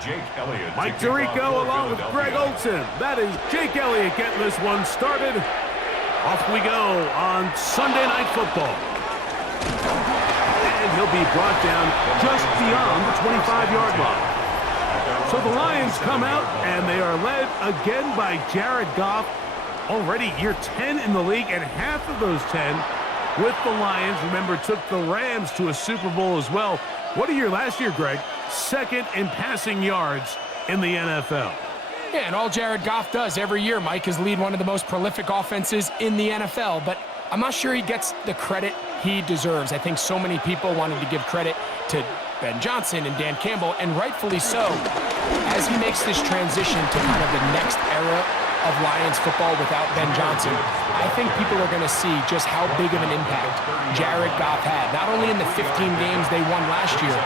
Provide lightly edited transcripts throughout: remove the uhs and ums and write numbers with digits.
Jake Elliott. Mike Tirico along with Greg Olson. That is Jake Elliott getting this one started. Off we go on Sunday Night Football. And he'll be brought down just beyond the 25-yard line. So the Lions come out, and they are led again by Jared Goff. Already year 10 in the league, and half of those 10 with the Lions. Remember, took the Rams to a Super Bowl as well. What a year last year, Greg. Second in passing yards in the NFL. Yeah, and all Jared Goff does every year, Mike, is lead one of the most prolific offenses in the NFL. But I'm not sure he gets the credit he deserves. I think so many people wanted to give credit to Ben Johnson and Dan Campbell, and rightfully so, as he makes this transition to kind of the next era of Lions football without Ben Johnson. I think people are going to see just how big of an impact Jared Goff had, not only in the 15 games they won last year,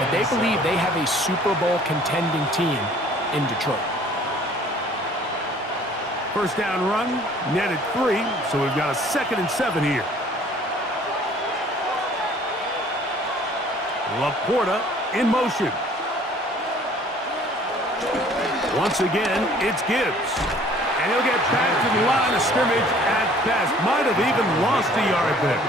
but they believe they have a Super Bowl contending team in Detroit. First down run, netted 3, so we've got a 2nd and 7 here. Laporta in motion. Once again, it's Gibbs. And he'll get back to the line of scrimmage at best. Might have even lost a yard there.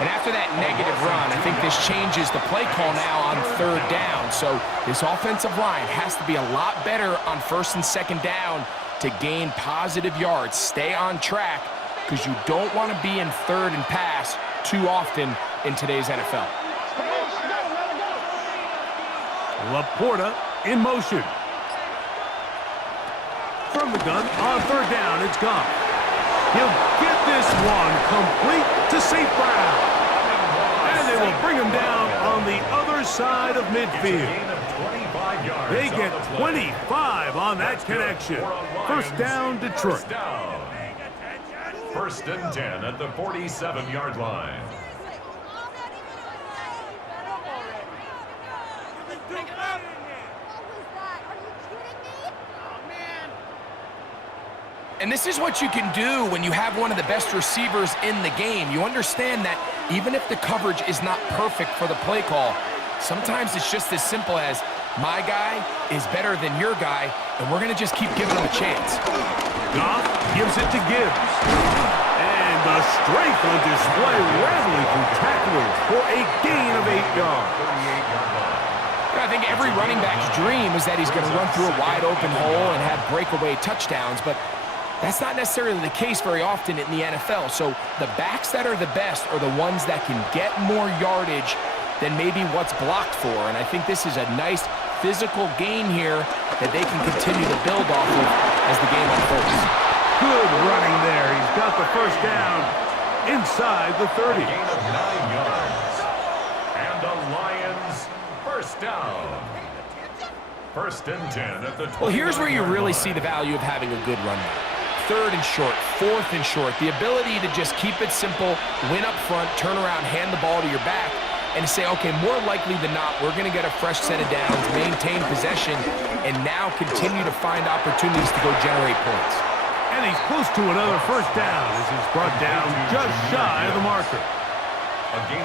And after that negative run, I think this changes the play call now on 3rd down. So this offensive line has to be a lot better on 1st and 2nd down to gain positive yards. Stay on track, because you don't want to be in 3rd and pass too often in today's NFL. Laporta in motion. From the gun, on 3rd down, it's Goff. He'll get this one complete to St. Brown. And they will bring him down on the other side of midfield. They get 25 on that connection. First down, Detroit. 1st and 10 at the 47-yard line. And this is what you can do when you have one of the best receivers in the game. You understand that even if the coverage is not perfect for the play call, sometimes it's just as simple as, my guy is better than your guy, and we're going to just keep giving him a chance. Goff gives it to Gibbs. And the strength on display, rattling through tacklers for a gain of 8 yards. I think every running back's dream is that he's going to run through a wide open hole and have breakaway touchdowns, but that's not necessarily the case very often in the NFL. So the backs that are the best are the ones that can get more yardage than maybe what's blocked for. And I think this is a nice physical gain here that they can continue to build off of as the game unfolds. Good running there. He's got the first down inside the 30. Gain of 9 yards. And the Lions first down. 1st and 10 at the 20. Well, here's where you really see the value of having a good run. 3rd and short, 4th and short. The ability to just keep it simple, win up front, turn around, hand the ball to your back, and say, okay, more likely than not, we're going to get a fresh set of downs, maintain possession, and now continue to find opportunities to go generate points. And he's close to another first down as he's brought down just shy of the marker.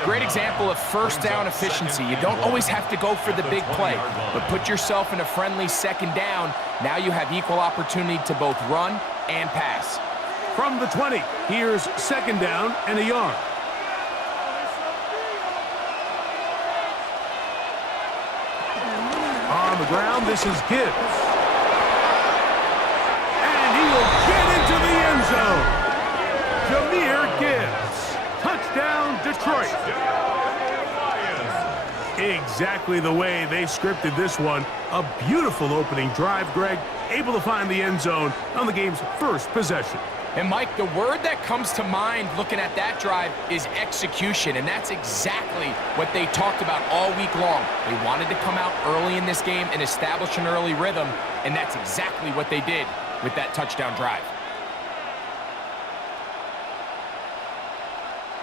Great example of first down efficiency. You don't always have to go for the big play, but put yourself in a friendly 2nd down. Now you have equal opportunity to both run and pass. From the 20, here's 2nd down and a yard. On the ground, this is Gibbs. And he will get into the end zone. Jahmyr Gibbs. Touchdown, Detroit. Exactly the way they scripted this one. A beautiful opening drive, Greg. Able to find the end zone on the game's first possession. And, Mike, the word that comes to mind looking at that drive is execution, and that's exactly what they talked about all week long. They wanted to come out early in this game and establish an early rhythm, and that's exactly what they did with that touchdown drive.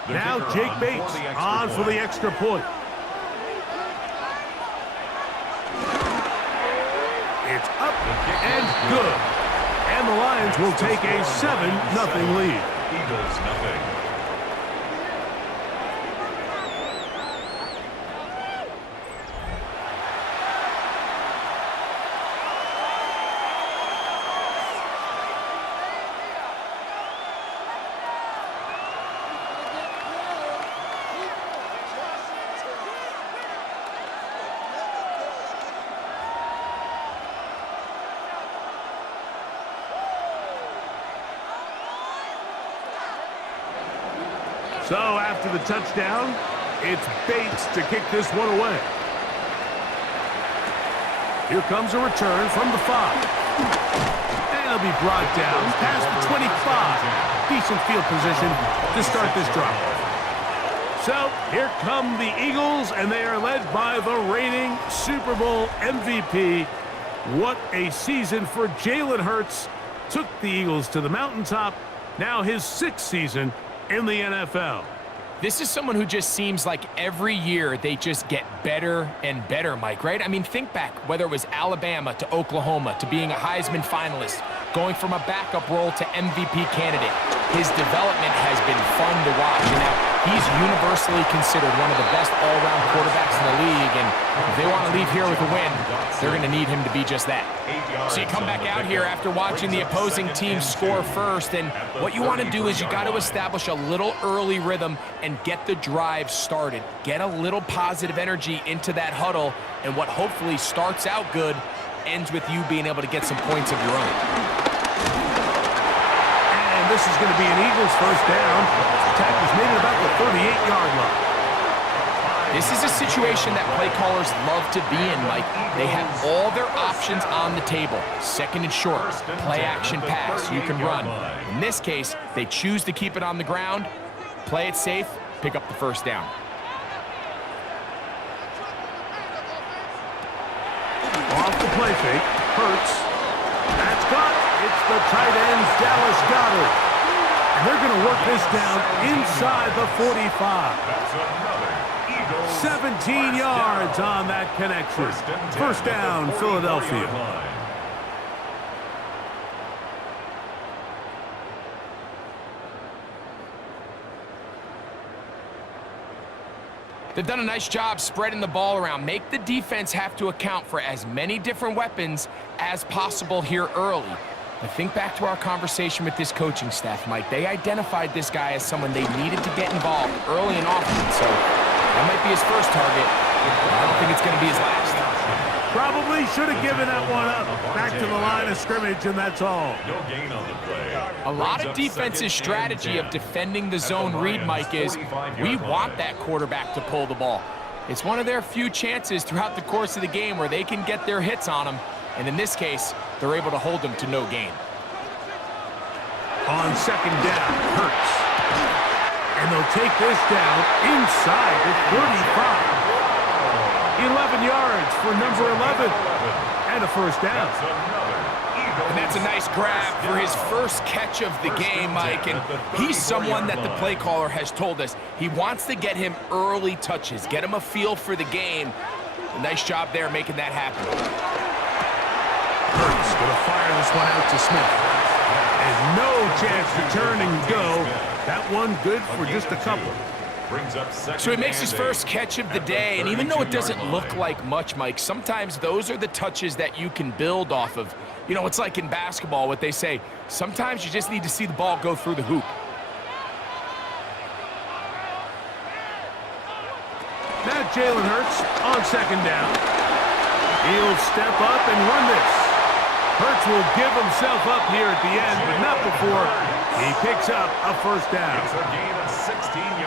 Now Jake Bates on for the extra point. It's up and good. And the Lions will take a 7-0 lead. Eagles nothing. So after the touchdown, it's Bates to kick this one away. Here comes a return from the 5. And it'll be brought down past the 25. Decent field position to start this drive. So here come the Eagles, and they are led by the reigning Super Bowl MVP. What a season for Jalen Hurts. Took the Eagles to the mountaintop. Now his 6th season in the NFL. This is someone who just seems like every year they just get better and better, Mike, right? I mean, think back, whether it was Alabama to Oklahoma to being a Heisman finalist, going from a backup role to MVP candidate. His development has been fun to watch. And now he's universally considered one of the best all-around quarterbacks in the league. And if they want to leave here with a win, they're going to need him to be just that. So you come back out here after watching the opposing team score first, and what you want to do is you got to establish a little early rhythm and get the drive started. Get a little positive energy into that huddle, and what hopefully starts out good ends with you being able to get some points of your own. And this is going to be an Eagles first down. The tackle's made at about the 38-yard line. This is a situation that play callers love to be in, Mike. They have all their options on the table. Second and short, play action pass, you can run. In this case, they choose to keep it on the ground, play it safe, pick up the first down. Off the play fake, Hurts. That's caught. It's the tight end, Dallas Goedert. And they're going to work this down inside the 45. 17 yards on that connection. First down, Philadelphia. They've done a nice job spreading the ball around. Make the defense have to account for as many different weapons as possible here early. But think back to our conversation with this coaching staff, Mike. They identified this guy as someone they needed to get involved early and often. So that might be his first target. I don't think it's going to be his last. Probably should have given that one up. Back to the line of scrimmage, and that's all. No gain on the play. A lot of defense's strategy of defending the zone read, Mike, is we want that quarterback to pull the ball. It's one of their few chances throughout the course of the game where they can get their hits on him. And in this case, they're able to hold him to no gain. On second down, Hurts. And they'll take this down inside the 35. 11 yards for number 11. And a first down. And that's a nice grab for his first catch of the game, Mike. And he's someone that the play caller has told us he wants to get him early touches, get him a feel for the game. A nice job there making that happen. Hurts going to fire this one out to Smith. And no chance to turn and go. That one good for just a couple. So he makes his first catch of the day, and even though it doesn't look like much, Mike, sometimes those are the touches that you can build off of. You know, it's like in basketball, what they say, sometimes you just need to see the ball go through the hoop. Now Jalen Hurts on second down. He'll step up and run this. Hurts will give himself up here at the end, but not before he picks up a first down.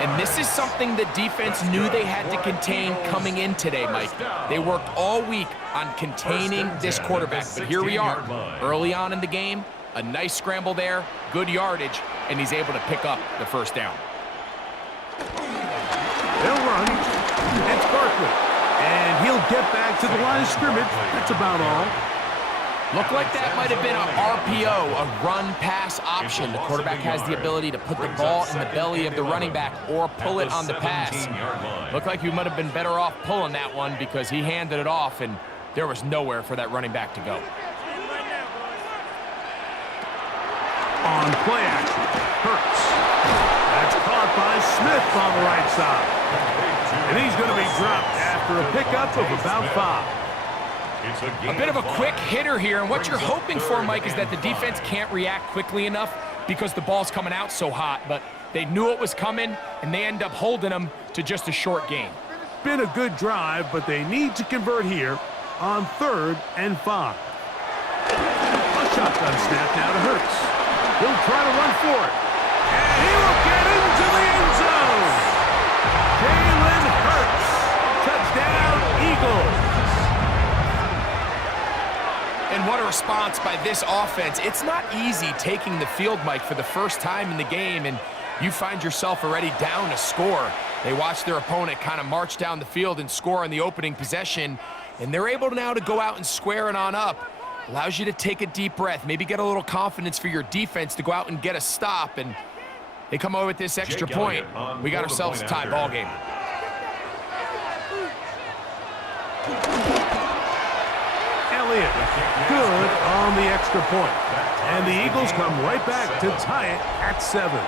And this is something the defense knew they had to contain coming in today, Mike. They worked all week on containing this quarterback, but here we are. Early on in the game, a nice scramble there, good yardage, and he's able to pick up the first down. They'll run. It's Barkley. And he'll get back to the line of scrimmage. That's about all. Looked like that might have been an RPO, a run-pass option. The quarterback has the ability to put the ball in the belly of the running back or pull it on the pass. Looked like he might have been better off pulling that one because he handed it off, and there was nowhere for that running back to go. On play action, Hurts. That's caught by Smith on the right side. And he's going to be dropped after a pickup of about 5. A bit of a quick hitter here, and what you're hoping for, Mike, is that the defense can't react quickly enough because the ball's coming out so hot, but they knew it was coming, and they end up holding them to just a short gain. Been a good drive, but they need to convert here on 3rd and 5. A shotgun snap now to Hurts. He'll try to run for it, and he will get into the end zone. What a response by this offense. It's not easy taking the field, Mike, for the first time in the game, and you find yourself already down a score. They watch their opponent kind of march down the field and score on the opening possession, and they're able now to go out and square it on up. Allows you to take a deep breath, maybe get a little confidence for your defense to go out and get a stop, and they come away with this extra point. We got ourselves a tie ball game. Elliott, good on the extra point. And the Eagles come right back to tie it at 7.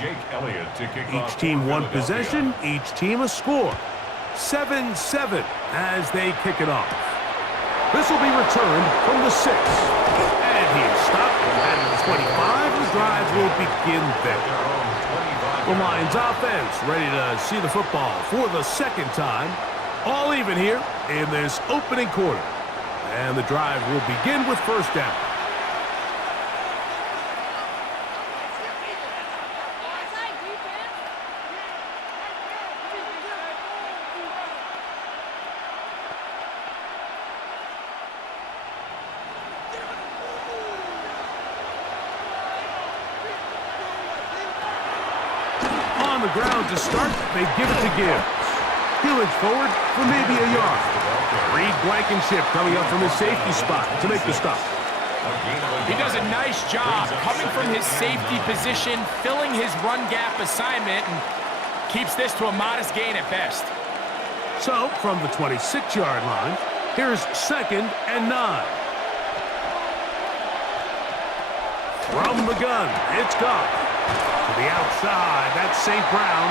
Jake Elliott to kick off. Each team one possession, each team a score. 7-7 as they kick it off. This will be returned from the 6. And he's stopped at the 25. The drive will begin there. The Lions offense ready to see the football for the second time. All even here in this opening quarter. And the drive will begin with first down. The ground to start, they give it to Gibbs. He'll forward for maybe a yard. Reed Blankenship coming up from his safety spot to make the stop. He does a nice job coming from his safety position, filling his run gap assignment, and keeps this to a modest gain at best. So, from the 26-yard line, here's 2nd and 9. From the gun, it's Goff. To the outside, that's St. Brown.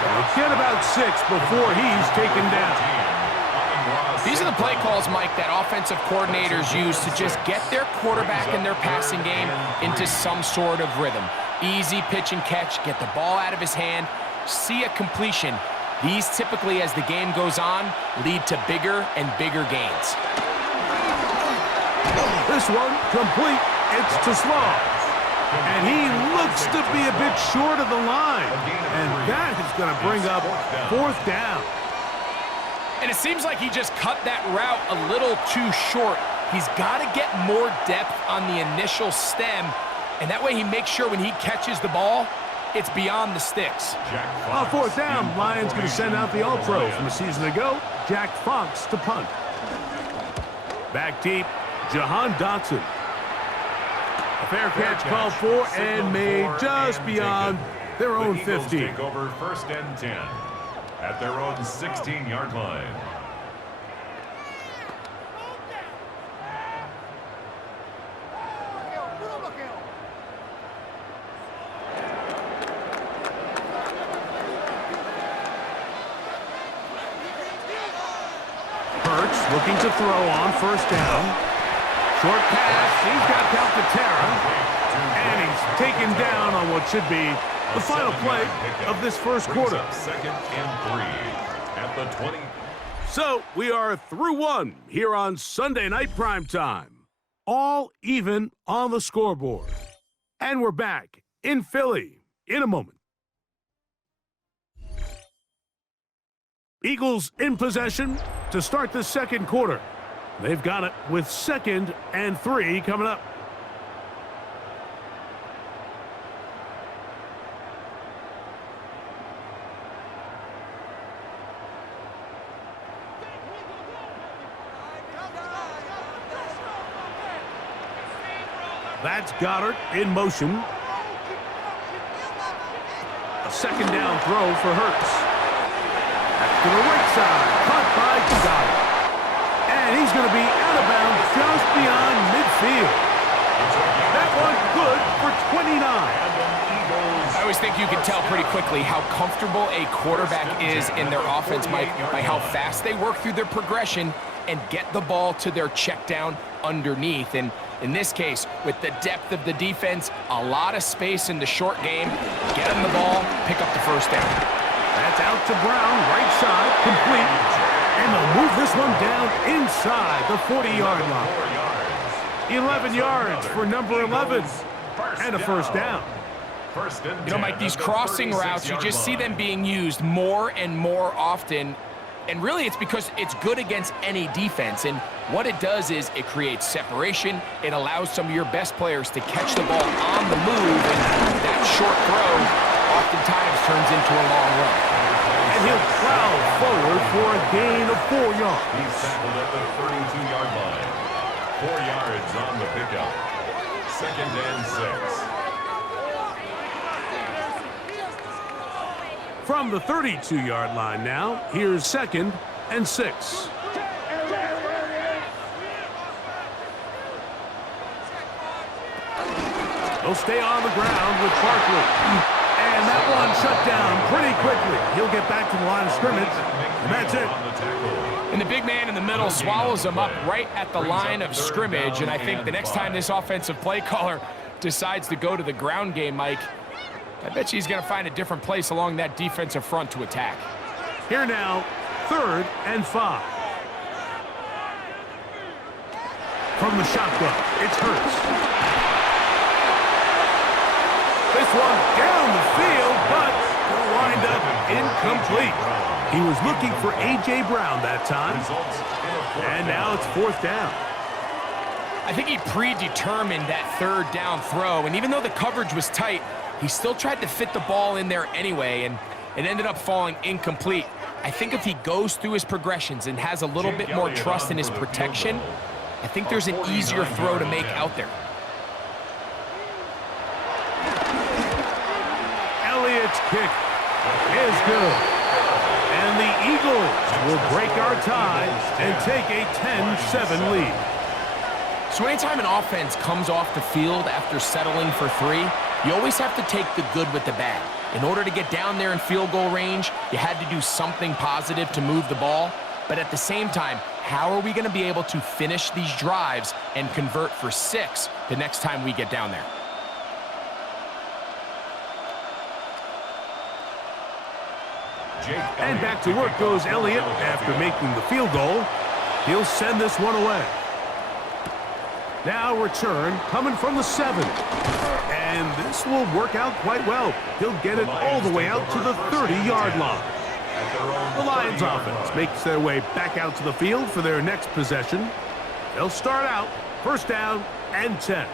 They'll get about 6 before he's taken down. These are the play calls, Mike, that offensive coordinators use to just get their quarterback and their passing game into some sort of rhythm. Easy pitch and catch, get the ball out of his hand, see a completion. These typically, as the game goes on, lead to bigger and bigger gains. This one complete. It's to Slaw. And he looks to be a bit short of the line. And that is going to bring up 4th down. And it seems like he just cut that route a little too short. He's got to get more depth on the initial stem. And that way he makes sure when he catches the ball, it's beyond the sticks. On 4th down, Lions going to send out the All-Pro from a season ago, Jack Fox to punt. Back deep, Jahan Dotson. A fair catch called for and made just beyond their own 50. Take over 1st and 10 at their own 16-yard line. Hurts looking to throw on 1st down. Short pass, he's got Calcaterra, and he's taken down on what should be the final play of this first quarter. 2nd and 3 at the 20. So we are through 1 here on Sunday Night Primetime. All even on the scoreboard. And we're back in Philly in a moment. Eagles in possession to start the second quarter. They've got it with 2nd and 3 coming up. That's Goddard in motion. A 2nd down throw for Hurts. That's to the right side, caught by Goddard. And he's going to be out of bounds just beyond midfield. That one good for 29. I always think you can tell pretty quickly how comfortable a quarterback is in their offense, Mike, by how fast they work through their progression and get the ball to their check down underneath. And in this case, with the depth of the defense, a lot of space in the short game, get them the ball, pick up the 1st down. That's out to Brown, right side, complete. And they'll move this one down inside the 40-yard line. 11 yards for number 11. And a first down. You know, Mike, these crossing routes, you just see them being used more and more often. And really, it's because it's good against any defense. And what it does is it creates separation. It allows some of your best players to catch the ball on the move. And that short throw oftentimes turns into a long run. And he'll plow forward for a gain of 4 yards. He's tackled at the 32-yard line. 4 yards on the pickup. 2nd and 6. From the 32-yard line now, here's 2nd and 6. They'll stay on the ground with Barkley. And that one shut down pretty quickly. He'll get back to the line of scrimmage, and that's it. And the big man in the middle swallows him up right at the line of scrimmage. And I think the next time this offensive play caller decides to go to the ground game, Mike, I bet you he's going to find a different place along that defensive front to attack. Here now, 3rd and 5. From the shotgun, it's Hurts. This one down the field, but will wind up incomplete. He was looking for A.J. Brown that time. And now it's 4th down. I think he predetermined that 3rd down throw, and even though the coverage was tight, he still tried to fit the ball in there anyway, and it ended up falling incomplete. I think if he goes through his progressions and has a little bit more trust in his protection, I think there's an easier throw to make out there. Elliott's kick is good. And the Eagles will break our tie and take a 10-7 lead. So anytime an offense comes off the field after settling for 3, you always have to take the good with the bad. In order to get down there in field goal range, you had to do something positive to move the ball. But at the same time, how are we going to be able to finish these drives and convert for 6 the next time we get down there? And back to work goes Elliott after making the field goal. He'll send this one away. Now return coming from the 7. And this will work out quite well. He'll get it all the way out to the 30-yard line. The Lions offense makes their way back out to the field for their next possession. They'll start out 1st down and 10.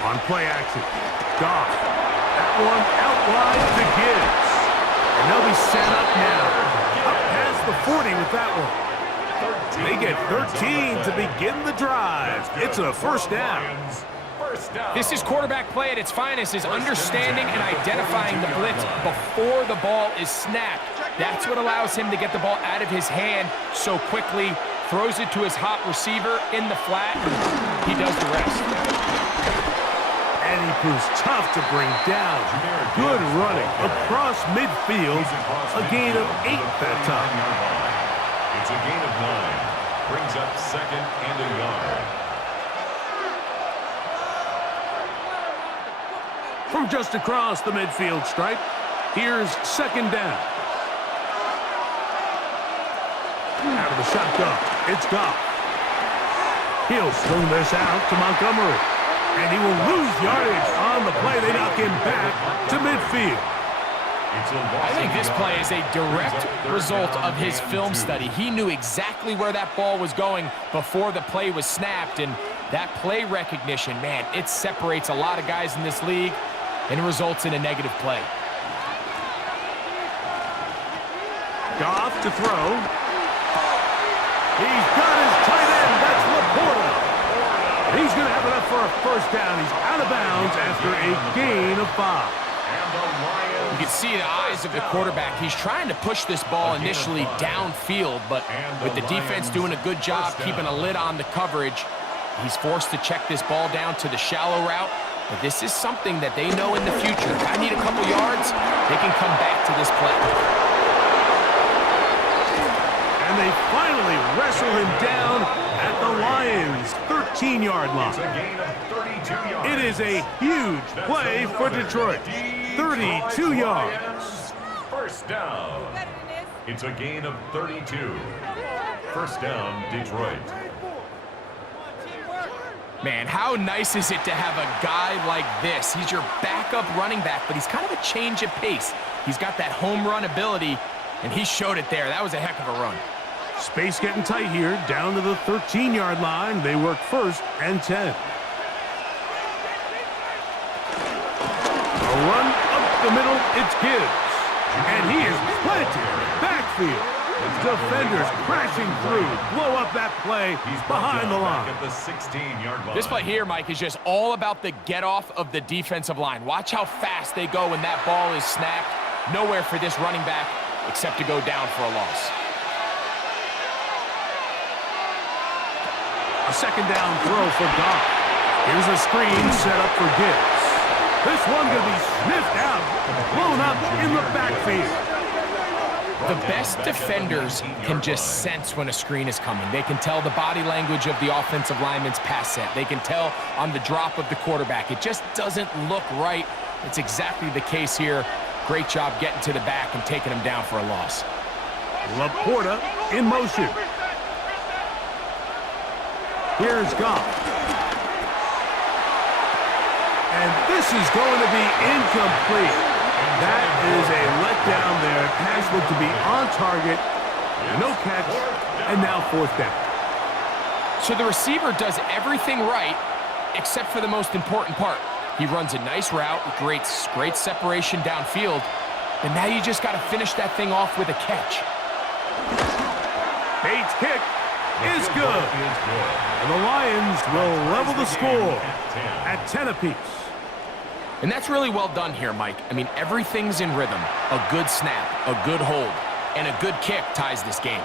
On play action, Goff. That one out wide to Gibbs. And they'll be set up now. Up past the 40 with that one. They get 13 to begin the drive. It's a 1st down. This is quarterback play at its finest, is understanding and identifying the blitz before the ball is snapped. That's what allows him to get the ball out of his hand so quickly, throws it to his hot receiver in the flat, he does the rest. And he proves tough to bring down. Good running across midfield. A gain of 8 that time. It's a gain of 9. Brings up 2nd and a yard. From just across the midfield stripe, here's 2nd down. Out of the shotgun, it's Goff. He'll swing this out to Montgomery. And he will lose yardage on the play. They knock him back to midfield. I think this play is a direct result of his film study. He knew exactly where that ball was going before the play was snapped. And that play recognition, man, it separates a lot of guys in this league and results in a negative play. Goff to throw. He's got his tight end. That's Laporta. He's going to have enough for a 1st down. He's out of bounds after a gain of 5. And the Lions. You can see the eyes of the quarterback. He's trying to push this ball initially downfield, but with the defense doing a good job keeping a lid on the coverage, he's forced to check this ball down to the shallow route. But this is something that they know in the future. If I need a couple yards, they can come back to this play. And they finally wrestle him down at the Lions' 13-yard line. It's a gain of 32 yards. It is a huge play for Detroit. 32 yards. First down. It's a gain of 32. First down, Detroit. Man, how nice is it to have a guy like this? He's your backup running back, but he's kind of a change of pace. He's got that home run ability, and he showed it there. That was a heck of a run. Space getting tight here, down to the 13-yard line. They work 1st and 10. A run up the middle, it's Gibbs. And he is planted backfield. Defenders crashing through, blow up that play behind the line. At the 16-yard line. This play here, Mike, is just all about the get-off of the defensive line. Watch how fast they go when that ball is snapped. Nowhere for this running back except to go down for a loss. A second down throw for Goff. Here's a screen set up for Gibbs. This one going to be sniffed out, blown up in the backfield. The best defenders can just sense when a screen is coming. They can tell the body language of the offensive lineman's pass set. They can tell on the drop of the quarterback. It just doesn't look right. It's exactly the case here. Great job getting to the back and taking him down for a loss. Laporta in motion. Here's Goff. And this is going to be incomplete. That is a letdown there. Pass looked to be on target. No catch. And now 4th down. So the receiver does everything right except for the most important part. He runs a nice route, great separation downfield. And now you just got to finish that thing off with a catch. Bates' kick is good. And the Lions will level the score at 10 apiece. And that's really well done here, Mike. I mean, everything's in rhythm. A good snap, a good hold, and a good kick ties this game.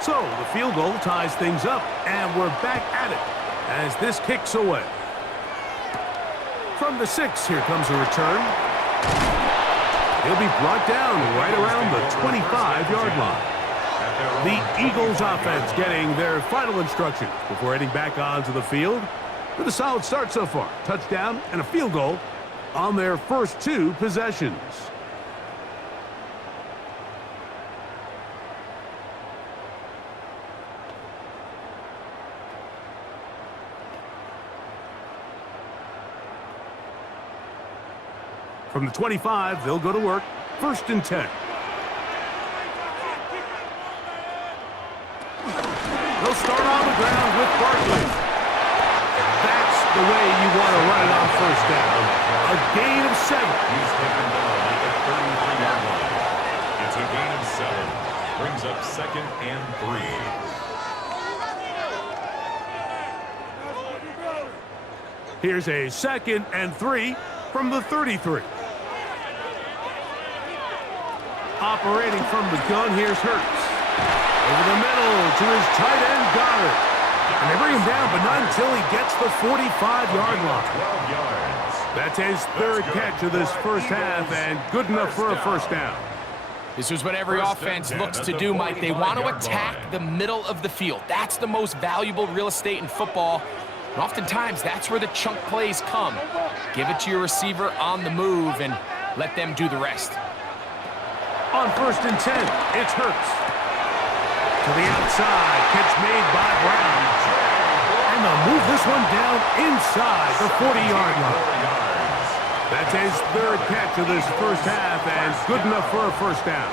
So the field goal ties things up, and we're back at it as this kicks away. From the 6, here comes a return. He'll be brought down right around the 25-yard line. The Eagles offense getting their final instructions before heading back onto the field. With a solid start so far. Touchdown and a field goal on their first 2 possessions. From the 25, they'll go to work. 1st and 10. They'll start on the ground with Barkley. That's the way you want to run it on 1st down. A gain of 7. He's taken down at the 33-yard line. It's a gain of 7. Brings up 2nd and 3. Here's a 2nd and 3 from the 33. Operating from the gun, here's Hurts. Over the middle to his tight end, Goddard. And they bring him down, but not until he gets the 45-yard line. 12 yards. That's his 3rd catch of this first half, and good enough for a 1st down. This is what every offense looks to do, Mike. They want to attack the middle of the field. That's the most valuable real estate in football. And oftentimes, that's where the chunk plays come. Give it to your receiver on the move and let them do the rest. On 1st and 10, it's Hurts. To the outside, catch made by Brown. And they'll move this one down inside the 40-yard line. That's his third catch of this first half, and good enough for a first down.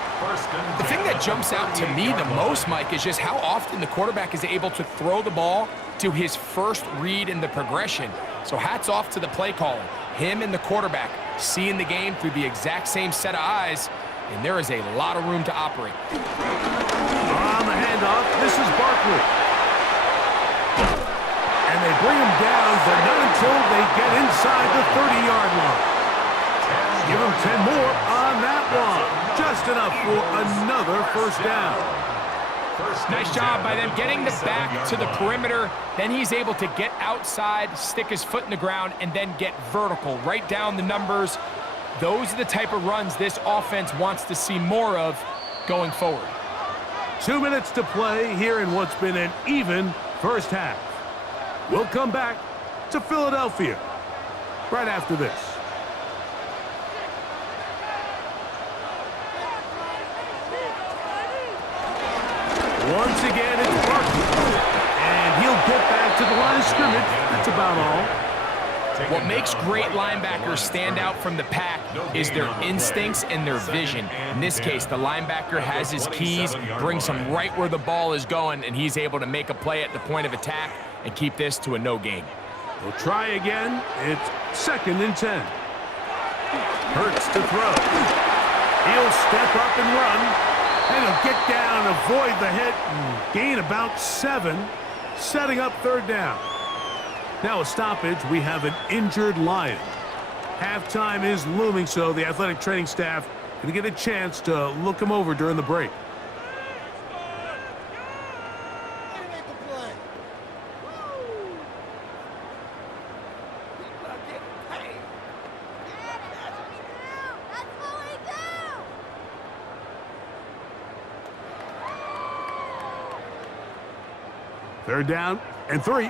The thing that jumps out to me the most, Mike, is just how often the quarterback is able to throw the ball to his first read in the progression. So hats off to the play caller. Him and the quarterback seeing the game through the exact same set of eyes, and there is a lot of room to operate. On the handoff, this is Barkley. And they bring him down, but not until they get inside the 30-yard line. Give him 10 more on that one. Just enough for another first down. Nice job by them getting the back to the perimeter. Then he's able to get outside, stick his foot in the ground, and then get vertical. Right down the numbers. Those are the type of runs this offense wants to see more of going forward. 2 minutes to play here in what's been an even first half. We'll come back to Philadelphia right after this. Once again, it's Barkley. And he'll get back to the line of scrimmage. That's about all. What makes great linebackers stand out from the pack is their instincts and their vision. In this case, the linebacker has his keys, brings him right where the ball is going, and he's able to make a play at the point of attack and keep this to a no gain. We'll try again. It's 2nd and 10. Hurts to throw. He'll step up and run. And he'll get down, avoid the hit, and gain about 7, setting up 3rd down. Now a stoppage, we have an injured Lion. Halftime is looming, so the athletic training staff going to get a chance to look him over during the break. Third down and 3.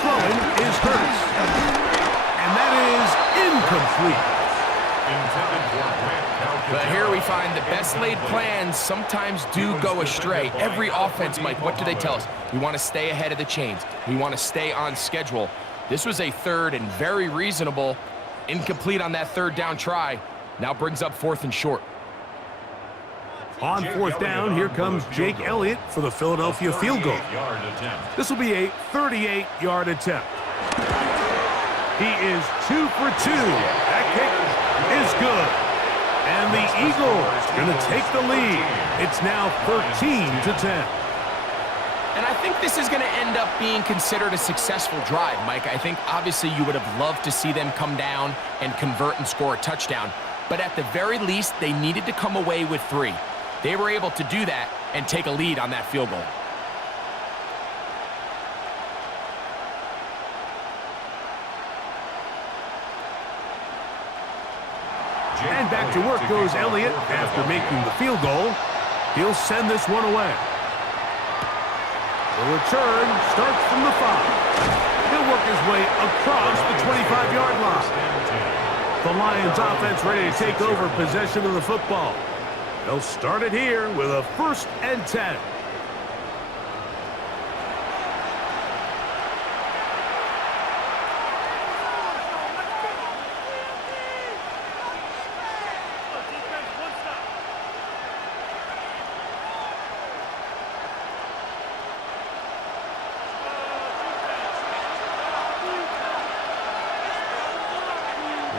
Throwing is Hurts. And that is incomplete. But here we find the best laid plans sometimes do go astray. Every offense, Mike, what do they tell us? We want to stay ahead of the chains. We want to stay on schedule. This was a 3rd and very reasonable. Incomplete on that 3rd down try. Now brings up 4th and short. On 4th down, here comes Jake Elliott for the Philadelphia field goal. This will be a 38-yard attempt. He is 2 for 2. That kick is good. And the Eagles going to take the lead. It's now 13-10. And I think this is going to end up being considered a successful drive, Mike. I think obviously you would have loved to see them come down and convert and score a touchdown. But at the very least, they needed to come away with 3. They were able to do that and take a lead on that field goal. And back to work goes Elliott after making the field goal. He'll send this one away. The return starts from the 5. He'll work his way across the 25-yard line. The Lions offense ready to take over possession of the football. They'll start it here with a 1st and 10.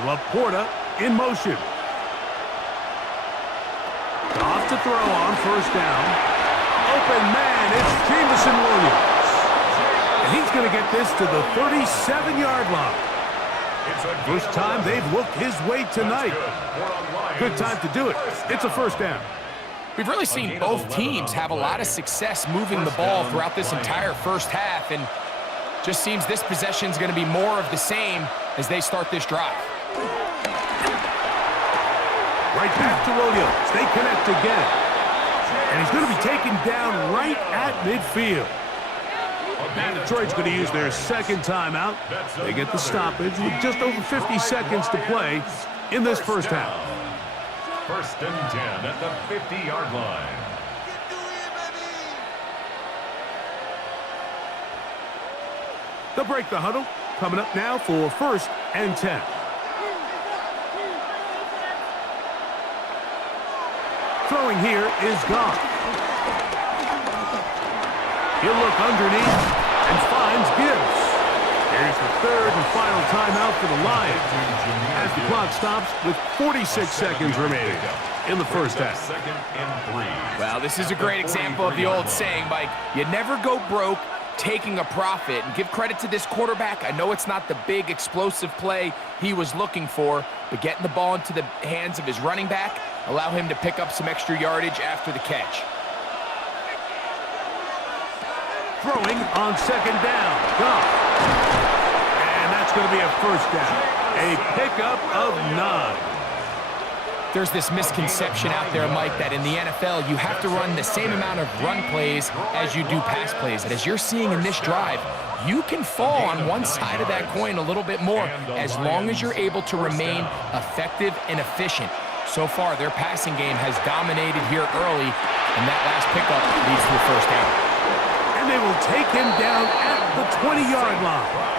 Laporta in motion. Off to throw on 1st down. Open man, it's Jameson Williams. And he's going to get this to the 37-yard line. First time they've looked his way tonight. Good time to do it. It's a 1st down. We've really seen both teams have a lot of success moving the ball throughout this entire first half, and just seems this possession is going to be more of the same as they start this drive. Right back to Williams. They connect again. And he's going to be taken down right at midfield. Now Detroit's going to use their 2nd timeout. They get the stoppage with just over 50 seconds to play in this first half. 1st and 10 at the 50-yard line. They'll break the huddle. Coming up now for 1st and 10. Throwing here is Goff. He'll look underneath and finds Gibbs. Here's the 3rd and final timeout for the Lions as the clock stops with 46 seconds remaining in the first half. Well, this is a great example of the old saying, Mike, you never go broke taking a profit. And give credit to this quarterback. I know it's not the big explosive play he was looking for, but getting the ball into the hands of his running back, allow him to pick up some extra yardage after the catch. Throwing on 2nd down. Goff. And that's going to be a 1st down. A pickup of 9. There's this misconception out there, Mike, that in the NFL, you have to run the same amount of run plays as you do pass plays. And as you're seeing in this drive, you can fall on one side of that coin a little bit more as long as you're able to remain effective and efficient. So far, their passing game has dominated here early, and that last pickup leads to a 1st down. And they will take him down at the 20-yard line.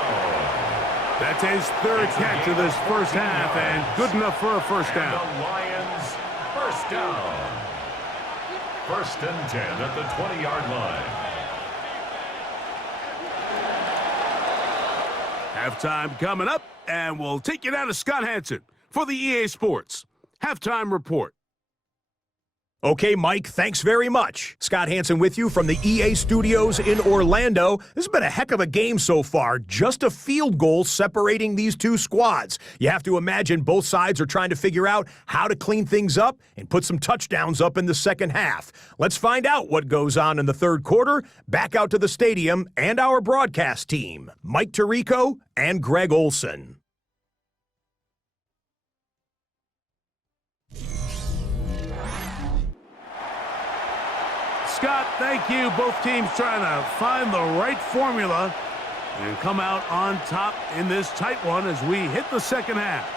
That's his 3rd catch of this first half, and good enough for a 1st down. The Lions, 1st down. 1st and 10 at the 20-yard line. Halftime coming up, and we'll take you down to Scott Hansen for the EA Sports Halftime Report. Okay, Mike, thanks very much. Scott Hansen with you from the EA Studios in Orlando. This has been a heck of a game so far. Just a field goal separating these two squads. You have to imagine both sides are trying to figure out how to clean things up and put some touchdowns up in the second half. Let's find out what goes on in the 3rd quarter. Back out to the stadium and our broadcast team, Mike Tirico and Greg Olson. Scott, thank you. Both teams trying to find the right formula and come out on top in this tight one as we hit the second half.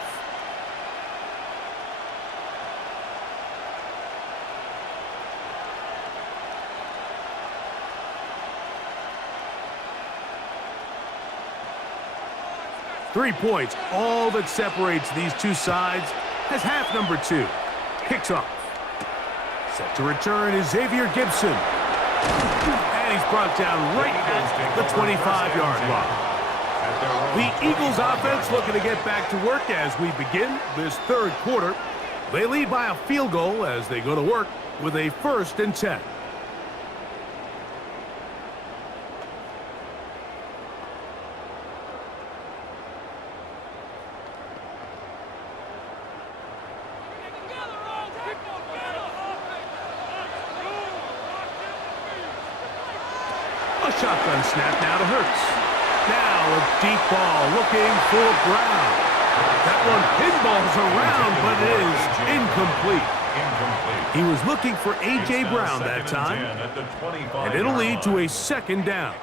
Three points, all that separates these two sides as half number 2 kicks off. Set to return is Xavier Gibson. And he's brought down right at the 25-yard line. The Eagles offense looking to get back to work as we begin this 3rd quarter. They lead by a field goal as they go to work with a 1st and 10. A shotgun snap now to Hurts. Now a deep ball looking for Brown. That one pinballs around, but it is incomplete. He was looking for A.J. Brown that time, and it'll lead to a 2nd down.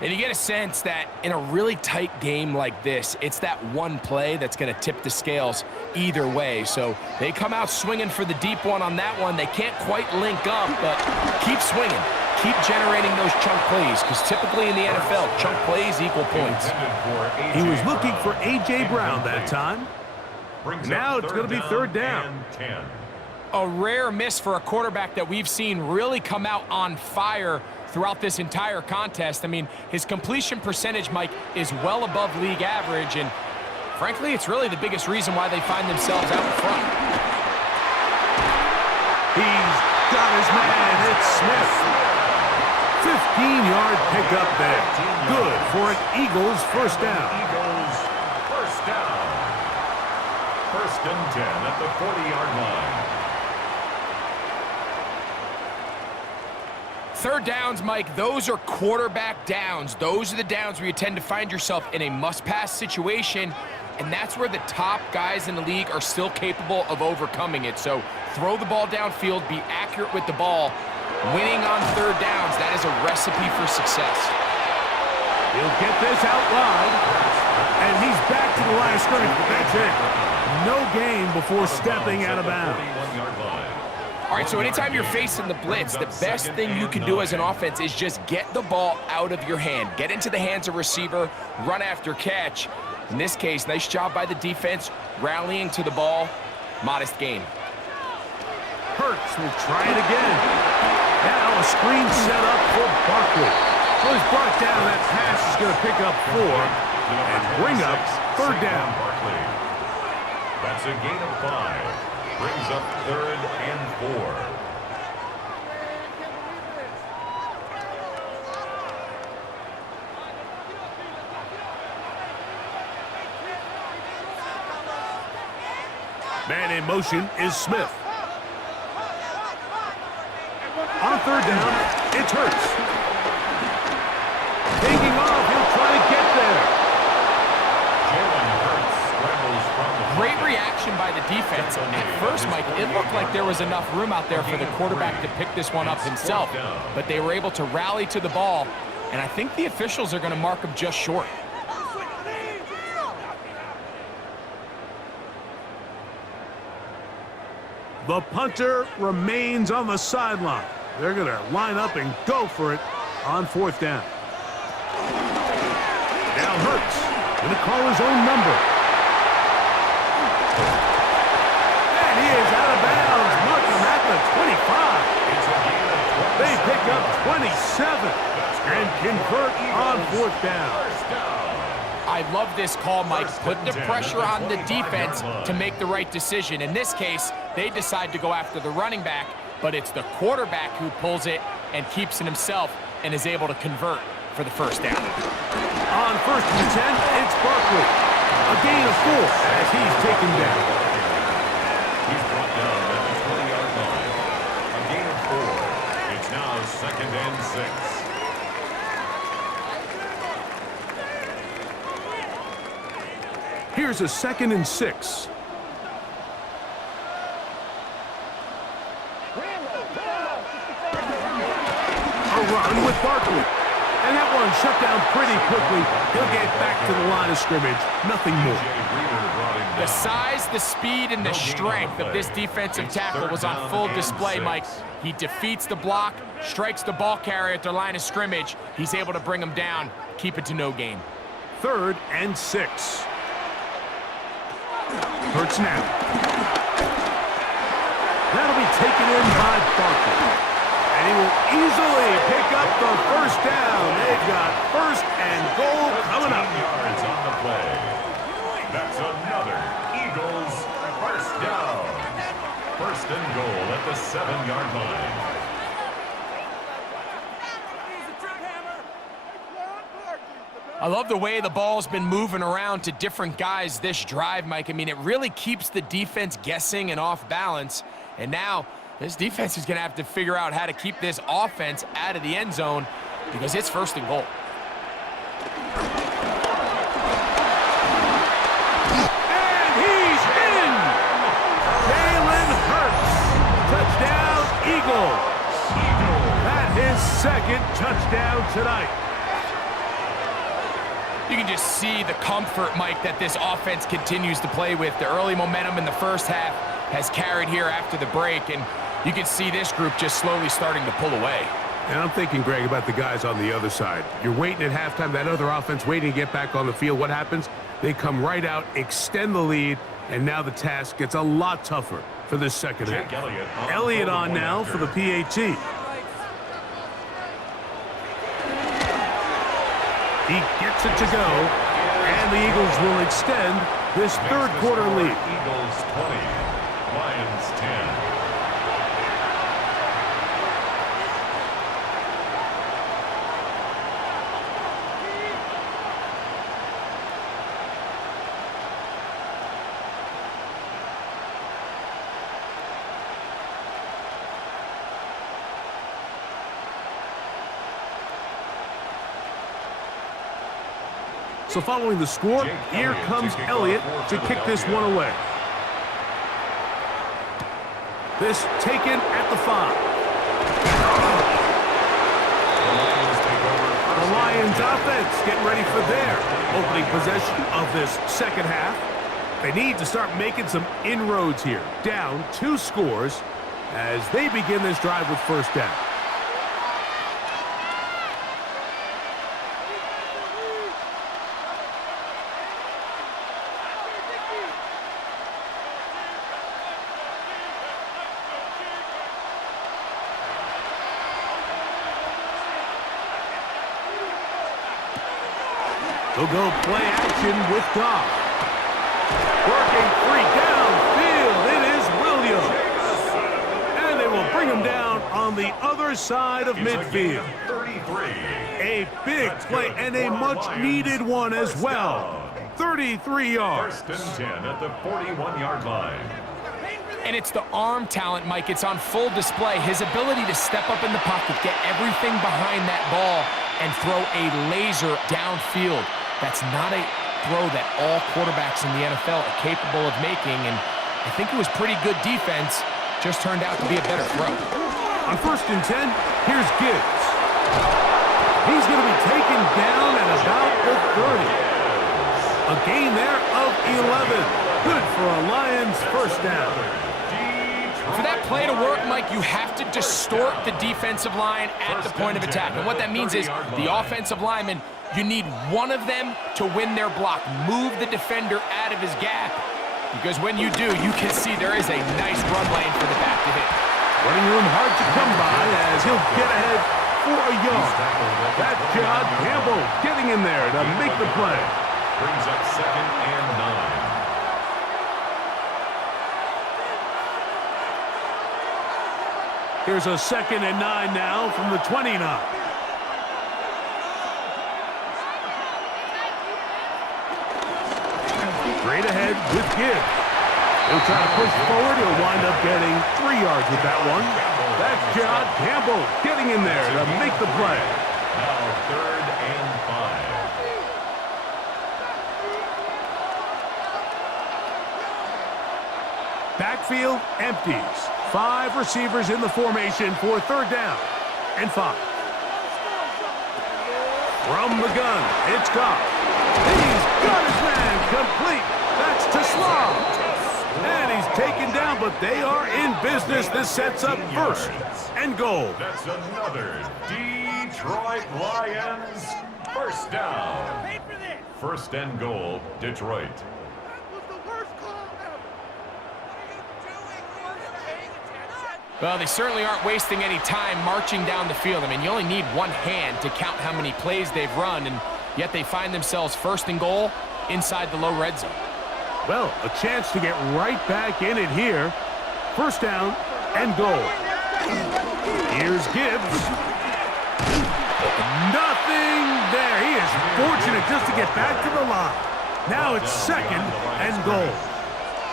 And you get a sense that in a really tight game like this, it's that one play that's going to tip the scales either way. So they come out swinging for the deep one on that one. They can't quite link up, but keep swinging. Keep generating those chunk plays, because typically in the NFL, chunk plays equal points. He was looking for A.J. Brown that time. Now it's going to be 3rd down. A rare miss for a quarterback that we've seen really come out on fire throughout this entire contest. I mean, his completion percentage, Mike, is well above league average, and frankly, it's really the biggest reason why they find themselves out in front. He's got his man. It's Smith. 15-yard pickup there. Good for an Eagles 1st down. Eagles 1st down. 1st and 10 at the 40-yard line. 3rd downs, Mike, those are quarterback downs. Those are the downs where you tend to find yourself in a must-pass situation, and that's where the top guys in the league are still capable of overcoming it. So throw the ball downfield, be accurate with the ball. Winning on 3rd downs, that is a recipe for success. He'll get this out wide, and he's back to the line of scrimmage, but that's it. No gain before stepping out of bounds. All right, so anytime you're facing the blitz, the best thing you can do as an offense is just get the ball out of your hand. Get into the hands of receiver, run after catch. In this case, nice job by the defense, rallying to the ball. Modest gain. Hurts will try it again. Now a screen set up for Barkley. Well, he's brought down. That pass is going to pick up 4 and bring up third down. That's a gain of 5. Brings up 3rd and 4. Man in motion is Smith. On 3rd down, it's Hurts. Taking off, he'll try to get there. Great reaction by the defense. At first, Mike, it looked like there was enough room out there for the quarterback to pick this one up himself, but they were able to rally to the ball, and I think the officials are going to mark him just short. The punter remains on the sideline. They're going to line up and go for it on 4th down. Now Hurts going to call his own number. And he is out of bounds. Mark him at the 25. They pick up 27 and convert on 4th down. I love this call, Mike. Put the pressure on the defense to make the right decision. In this case, they decide to go after the running back, but it's the quarterback who pulls it and keeps it himself and is able to convert for the 1st down. On 1st and 10, it's Barkley. A gain of 4 as he's taken down. He's brought down at the 20-yard line. A gain of 4. It's now 2nd and 6. Here's a 2nd and 6. A run with Barkley. And that one shut down pretty quickly. He'll get back to the line of scrimmage. Nothing more. The size, the speed, and the strength of this defensive tackle was on full display, Mike. He defeats the block, strikes the ball carrier at their line of scrimmage. He's able to bring him down, keep it to no gain. 3rd and 6. Hurts now. That'll be taken in by Barkley. And he will easily pick up the 1st down. They've got 1st and goal coming up. Yards on the play. That's another Eagles 1st down. 1st and goal at the 7-yard line. I love the way the ball's been moving around to different guys this drive, Mike. I mean, it really keeps the defense guessing and off balance. And now this defense is going to have to figure out how to keep this offense out of the end zone because it's 1st and goal. And he's in! Jalen Hurts. Touchdown, Eagles. That's his 2nd touchdown tonight. You can just see the comfort, Mike, that this offense continues to play with. The early momentum in the 1st half has carried here after the break, and you can see this group just slowly starting to pull away. And I'm thinking, Greg, about the guys on the other side. You're waiting at halftime, that other offense waiting to get back on the field. What happens? They come right out, extend the lead, and now the task gets a lot tougher for this 2nd half. Elliott on now for the PAT. He gets it to go, and the Eagles will extend this 3rd quarter lead. Eagles 20, Lions 10. So following the score, here comes Elliott to kick this one away. This taken at the 5. The Lions offense getting ready for their opening possession of this 2nd half. They need to start making some inroads here. Down 2 scores as they begin this drive with first down. He'll go play action with Goff. Working free downfield. It is Williams. And they will bring him down on the other side of midfield. A big play and a much-needed one as well. 33 yards. First and 10 at the 41-yard line. And it's the arm talent, Mike. It's on full display. His ability to step up in the pocket, get everything behind that ball, and throw a laser downfield. That's not a throw that all quarterbacks in the NFL are capable of making, and I think it was pretty good defense. Just turned out to be a better throw. On first and 10, here's Gibbs. He's going to be taken down at about the 30. A gain there of 11. Good for a Lions first down. For that play to work, Mike, you have to distort the defensive line at the point of attack. And what that means is the offensive lineman, you need one of them to win their block. Move the defender out of his gap. Because when you do, you can see there is a nice run lane for the back to hit. Running room hard to come by as he'll get ahead for a yard. That's John Campbell getting in there to make the play. Brings up second and 9. Here's a second and 9 now from the 29. Straight ahead with Gibbs. He'll try to push forward. He'll wind up getting 3 yards with that one. That's John Campbell getting in there to make the play. Now third and 5. Backfield empties. 5 receivers in the formation for third down and 5. From the gun, it's Goff. He's got his man complete. That's to Slav. And he's taken down, but they are in business. This sets up first and goal. That's another Detroit Lions first down. First and goal, Detroit. Well, they certainly aren't wasting any time marching down the field. I mean, you only need one hand to count how many plays they've run, and yet they find themselves first and goal inside the low red zone. Well, a chance to get right back in it here. First down and goal. Here's Gibbs. Nothing there. He is fortunate just to get back to the line. Now it's second and goal.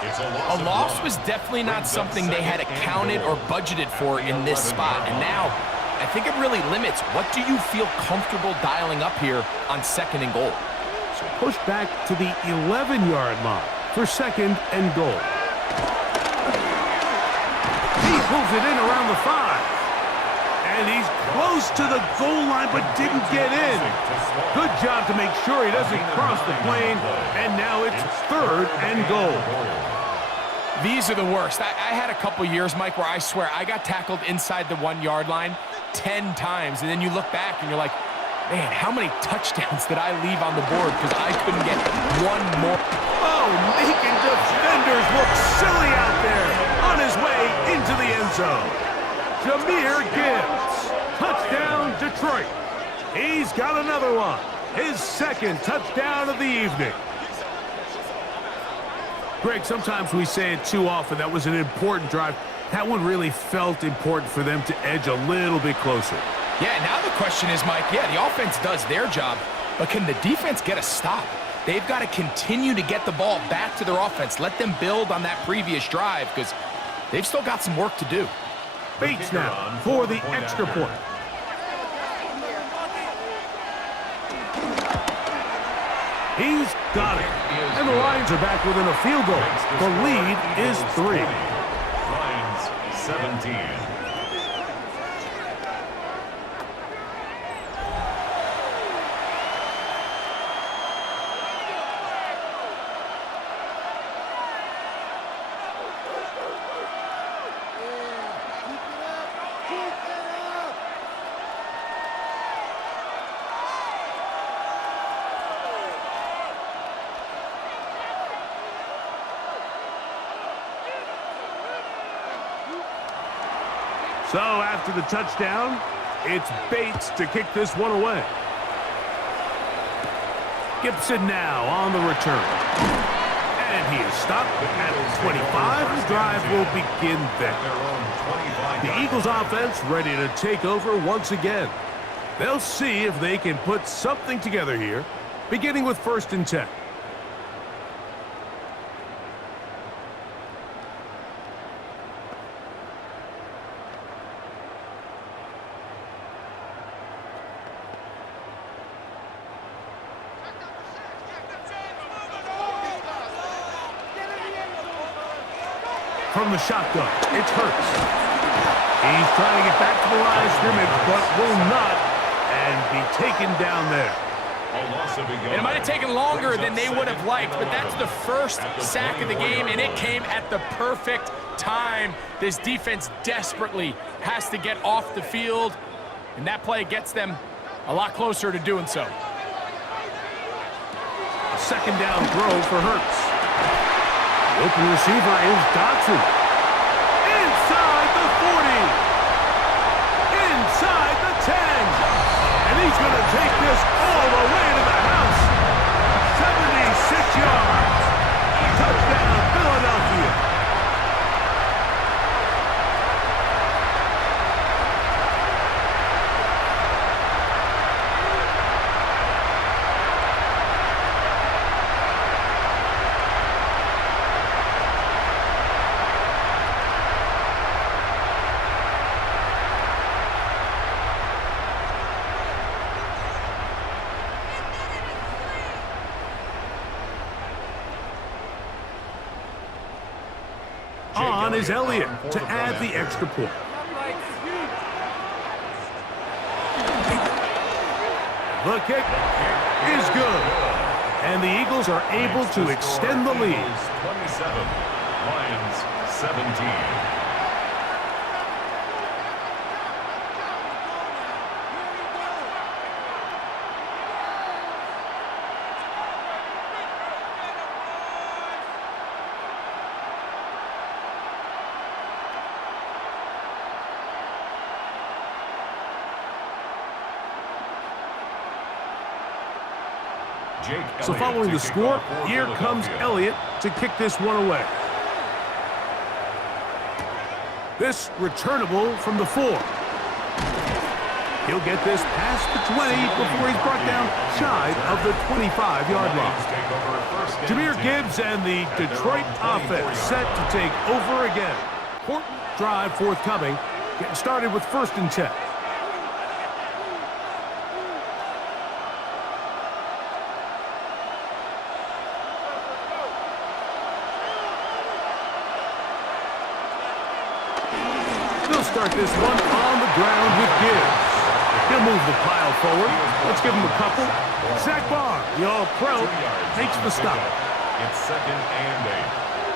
A loss was definitely not something they had accounted or budgeted for in this spot. And now, I think it really limits what do you feel comfortable dialing up here on second and goal. So push back to the 11-yard line for second and goal. He pulls it in around the 5. And he's close to the goal line but didn't get in. Good job to make sure he doesn't cross the plane. And now it's third and goal. These are the worst. I had a couple years, Mike, where I swear I got tackled inside the 1-yard line 10 times. And then you look back and you're like, man, how many touchdowns did I leave on the board because I couldn't get one more? Oh, making defenders look silly out there on his way into the end zone. Jahmyr Gibbs. Touchdown, Detroit. He's got another one. His second touchdown of the evening. Greg, sometimes we say it too often. That was an important drive. That one really felt important for them to edge a little bit closer. Yeah, now the question is, Mike, yeah, the offense does their job, but can the defense get a stop? They've got to continue to get the ball back to their offense. Let them build on that previous drive because they've still got some work to do. Bates now for the extra point. He's got it. And the Lions are back within a field goal. The lead is 3. Lions 17. So after the touchdown, it's Bates to kick this one away. Gibson now on the return. And he is stopped at 25. The drive will begin there. The Eagles offense ready to take over once again. They'll see if they can put something together here, beginning with 1st and 10. From the shotgun, it's Hurts. He's trying to get back to the line of scrimmage, but will not, and be taken down there. And it might have taken longer than they would have liked, but that's the first sack of the game, and it came at the perfect time. This defense desperately has to get off the field, and that play gets them a lot closer to doing so. A 2nd down throw for Hurts. The open receiver is Dotson. Inside the 40. Inside the 10. And he's going to take this all the way to the house. 76 yards. Touchdown, Philadelphia. On is Elliott to add the extra point. The kick is good. And the Eagles are able to extend the lead. 27, Lions 17. So following the score, here comes Elliott to kick this one away. This returnable from the 4. He'll get this past the 20 before he's brought down shy of the 25-yard line. Jahmyr Gibbs and the Detroit offense set to take over again. Important drive forthcoming, getting started with 1st and 10. Start this one on the ground with Gibbs. He'll move the pile forward. Let's give him a couple. Zach Barr, the All-Pro, makes the stop. It's 2nd and 8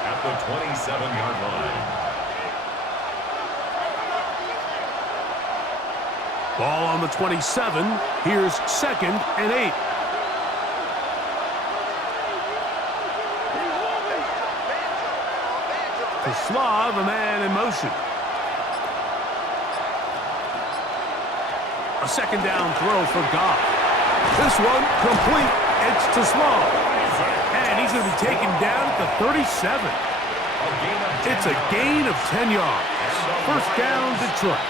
at the 27-yard line. Ball on the 27. Here's 2nd and 8. To Slav, a man in motion. A 2nd down throw for Goff. This one complete. It's to Small. And he's going to be taken down at the 37. It's a gain of 10 yards. 1st down, Detroit.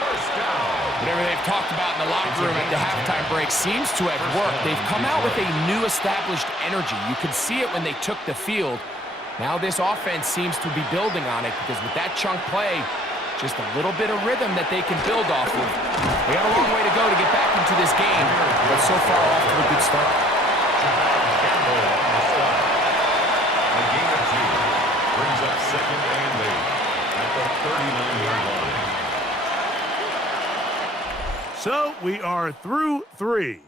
Whatever they've talked about in the locker room at the halftime break seems to have worked. They've come out with a new established energy. You could see it when they took the field. Now this offense seems to be building on it because with that chunk play, just a little bit of rhythm that they can build off of. They got a long way to go to get back into this game, but so far off to a good start. A gain of 2 brings up 2nd and 8 at the 39-yard line. So we are through 3.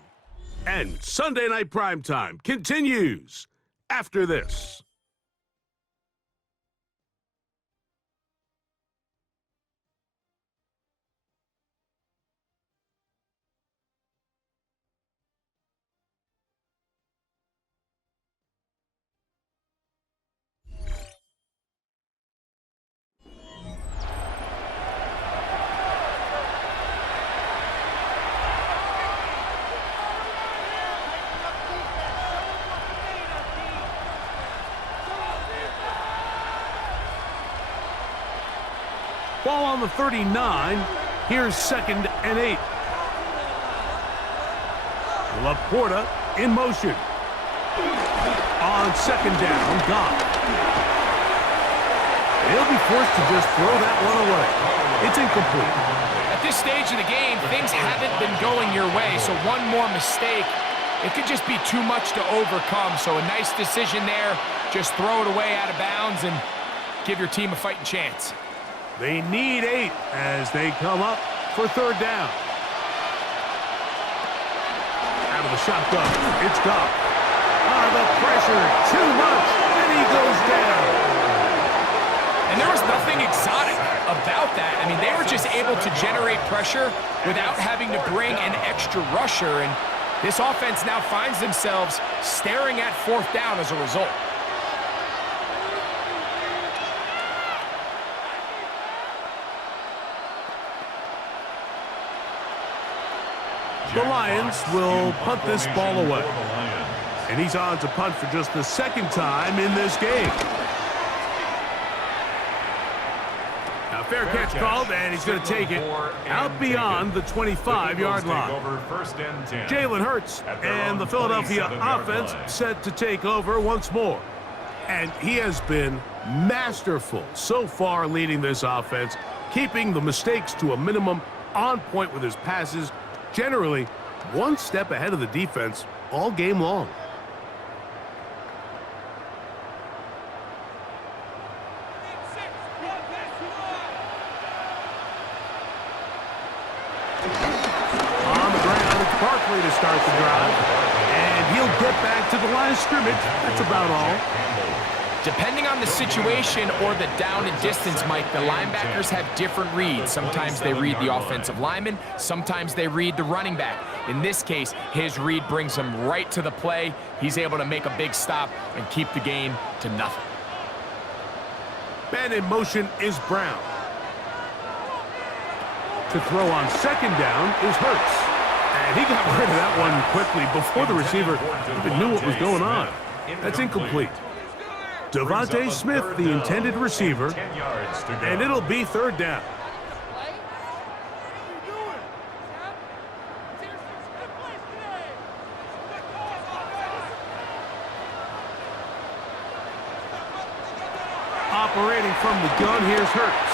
And Sunday Night Primetime continues after this. Ball on the 39. Here's 2nd and 8. Laporta in motion. On 2nd down, Goff. He'll be forced to just throw that one away. It's incomplete. At this stage of the game, things haven't been going your way, so one more mistake, it could just be too much to overcome. So a nice decision there. Just throw it away out of bounds and give your team a fighting chance. They need 8 as they come up for 3rd down. Out of the shotgun, it's Goff. The pressure, too much, and he goes down. And there was nothing exotic about that. I mean, they were just able to generate pressure without having to bring an extra rusher, and this offense now finds themselves staring at 4th down as a result. The Lions will punt this ball away. And he's on to punt for just the 2nd time in this game. Now, fair catch called, and he's going to take it out beyond the 25-yard line. Jalen Hurts and the Philadelphia offense set to take over once more. And he has been masterful so far leading this offense, keeping the mistakes to a minimum, on point with his passes, generally one step ahead of the defense all game long. To start the drive, and he'll get back to the line of scrimmage. That's about all. Depending on the situation or the down and distance, Mike, the linebackers have different reads. Sometimes they read the offensive lineman, sometimes they read the running back. In this case, his read brings him right to the play. He's able to make a big stop and keep the game to nothing. Man in motion is Brown. To throw on 2nd down is Hurts. And he got rid of that one quickly before the receiver even knew what was going on. That's incomplete. Devontae Smith, the intended receiver, and it'll be 3rd down. Operating from the gun, here's Hurts.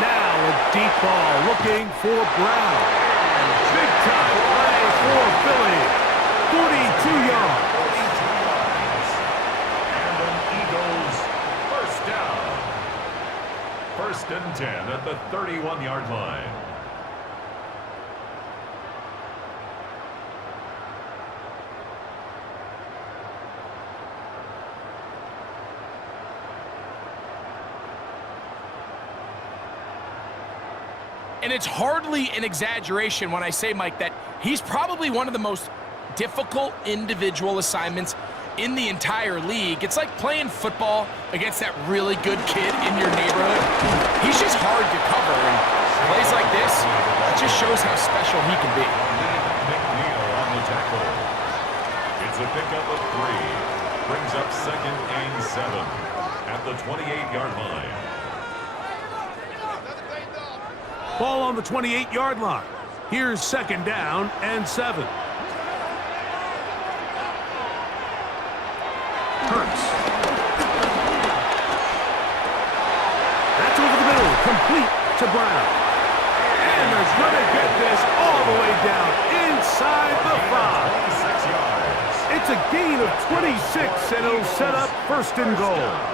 Now a deep ball looking for Brown. Big time play for Philly. 42 yards. And an Eagles 1st down. 1st and 10 at the 31-yard line. And it's hardly an exaggeration when I say, Mike, that he's probably one of the most difficult individual assignments in the entire league. It's like playing football against that really good kid in your neighborhood. He's just hard to cover, and plays like this, it just shows how special he can be. McNeil on the tackle. It's a pickup of 3. Brings up 2nd and 7 at the 28-yard line. Ball on the 28-yard line. Here's 2nd down and 7. Hurts. That's over the middle, complete to Brown. And they're going to get this all the way down inside the 5. It's a gain of 26, and it'll set up 1st and goal.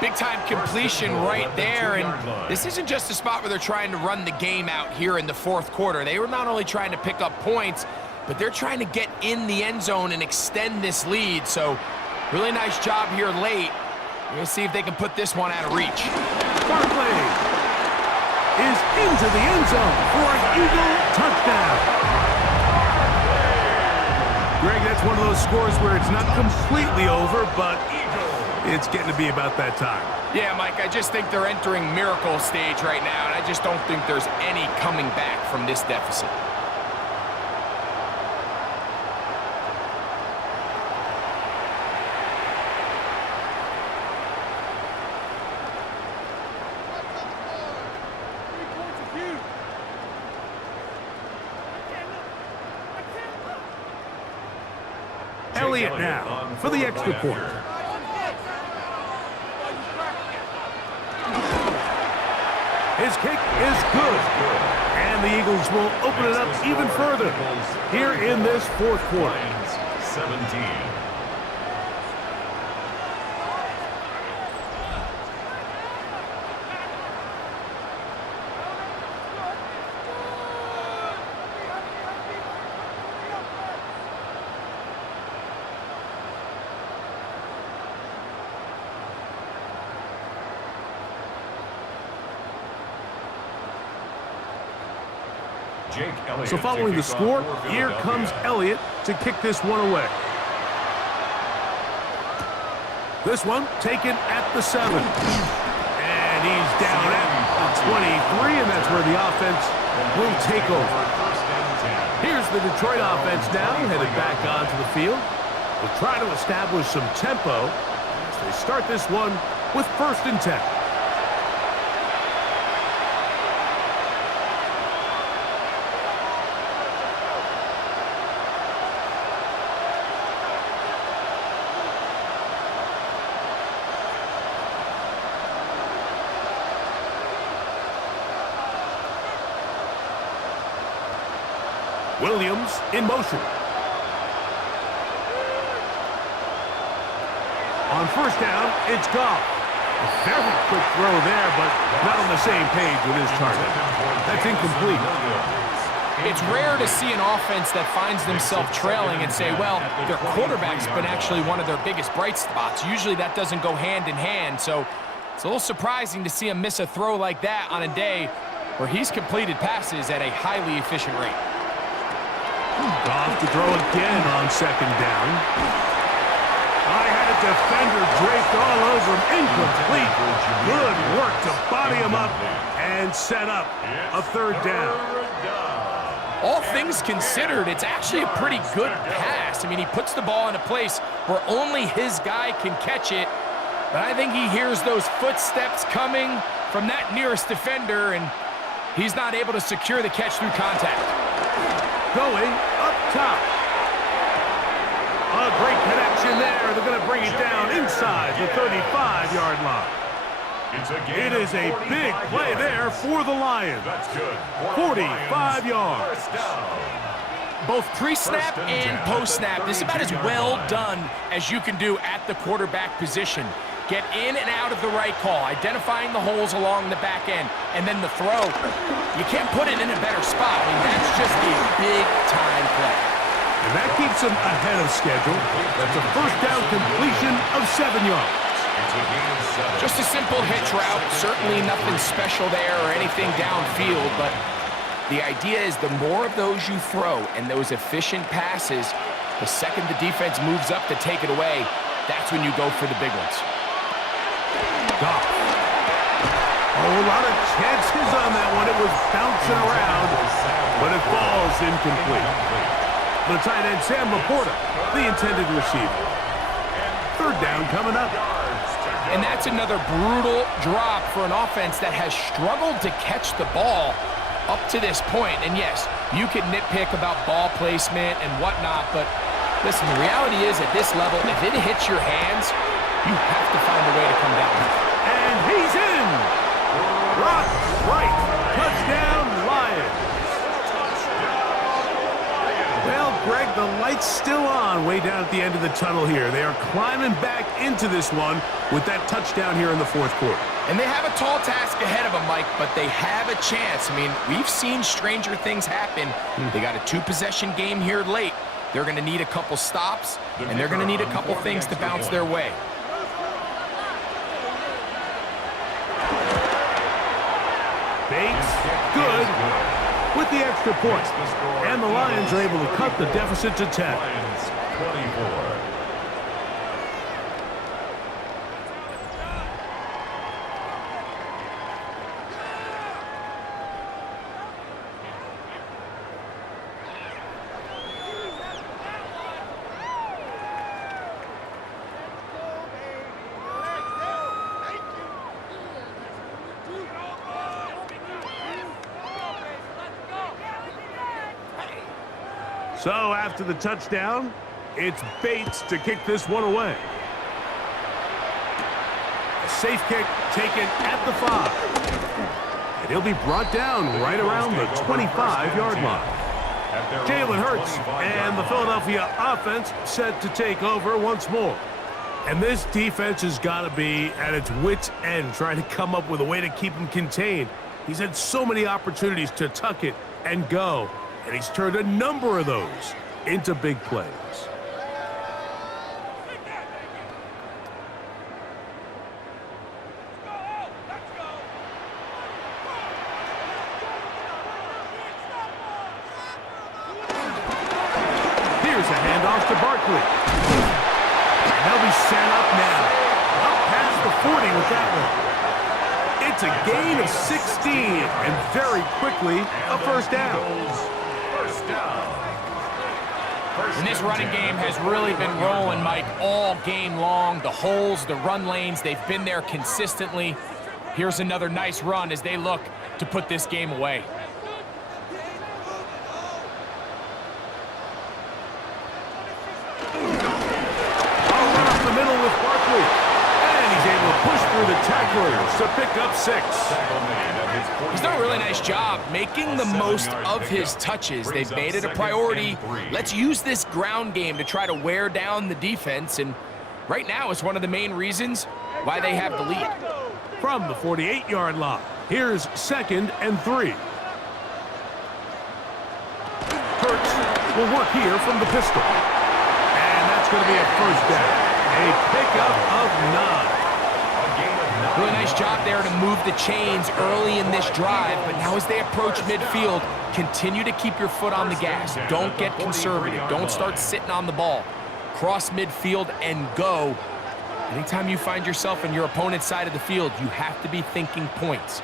Big-time completion right there, and this isn't just a spot where they're trying to run the game out here in the 4th quarter. They were not only trying to pick up points, but they're trying to get in the end zone and extend this lead. So, really nice job here late. We're going to see if they can put this one out of reach. Barkley is into the end zone for an Eagle touchdown. Greg, that's one of those scores where it's not completely over, but it's getting to be about that time. Yeah, Mike, I just think they're entering miracle stage right now, and I just don't think there's any coming back from this deficit. Elliott now for the extra point. His kick is good. And the Eagles will open it up even further here in this fourth quarter. 17. So following the score, here comes Elliott to kick this one away. This one taken at the 7. And he's down at the 23, and that's where the offense will take over. Here's the Detroit offense now, headed back onto the field. They'll try to establish some tempo as they start this one with 1st and 10. Williams in motion. On 1st down, it's Goff. A very quick throw there, but not on the same page with his target. That's incomplete. It's rare to see an offense that finds themselves trailing and say, well, their quarterback's been actually one of their biggest bright spots. Usually that doesn't go hand in hand, so it's a little surprising to see him miss a throw like that on a day where he's completed passes at a highly efficient rate. Goff to throw again on 2nd down. I had a defender draped all over him. Incomplete. Good work to body him up and set up a 3rd down. All things considered, it's actually a pretty good pass. I mean, he puts the ball in a place where only his guy can catch it. But I think he hears those footsteps coming from that nearest defender, and he's not able to secure the catch through contact. Going up top. A great connection there. They're going to bring it down inside the 35-yard line. It is a big play there for the Lions. 45 yards. Both pre-snap and post-snap, this is about as well done as you can do at the quarterback position. Get in and out of the right call, identifying the holes along the back end, and then the throw. You can't put it in a better spot. I mean, that's just a big-time play. And that keeps him ahead of schedule. That's a 1st down completion of 7 yards. Just a simple hitch route. Certainly nothing special there or anything downfield, but the idea is the more of those you throw and those efficient passes, the second the defense moves up to take it away, that's when you go for the big ones. Goff. Oh, a lot of chances on that one. It was bouncing around, but it falls incomplete. The tight end, Sam Laporta, the intended receiver. 3rd down coming up. And that's another brutal drop for an offense that has struggled to catch the ball up to this point. And yes, you can nitpick about ball placement and whatnot, but listen, the reality is at this level, if it hits your hands, you have to find a way to come down. And he's in. Rock right. Touchdown, Lions. Well, Greg, the light's still on way down at the end of the tunnel here. They are climbing back into this one with that touchdown here in the 4th quarter. And they have a tall task ahead of them, Mike, but they have a chance. I mean, we've seen stranger things happen. They got a 2-possession game here late. They're going to need a couple stops, and they're going to need a couple things to bounce their way. Bates, good, with the extra point. And the Lions are able to cut the deficit to 10. 24. So after the touchdown, It's Bates to kick this one away. A safe kick taken at the 5. And he'll be brought down right around the 25-yard line. Jalen Hurts and the Philadelphia offense set to take over once more. And this defense has got to be at its wits' end trying to come up with a way to keep him contained. He's had so many opportunities to tuck it and go, and he's turned a number of those into big plays. Here's a handoff to Barkley. And they'll be set up now. Up past the 40 with that one. It's a gain of 16, and very quickly, a first down. And this running game has really been rolling, Mike, all game long. The holes, the run lanes, they've been there consistently. Here's another nice run as they look to put this game away. Through the tacklers to pick up 6. He's done a really nice job making the most of his touches. They've made it a priority. Let's use this ground game to try to wear down the defense, and right now it's one of the main reasons why they have the lead. From the 48-yard line, here's 2nd and 3. Hurts will work here from the pistol. And that's going to be a first down. A pickup of 9. Really nice job there to move the chains early in this drive, but now as they approach midfield, continue to keep your foot on the gas. Don't get conservative. Don't start sitting on the ball. Cross midfield and go. Anytime you find yourself on your opponent's side of the field, you have to be thinking points.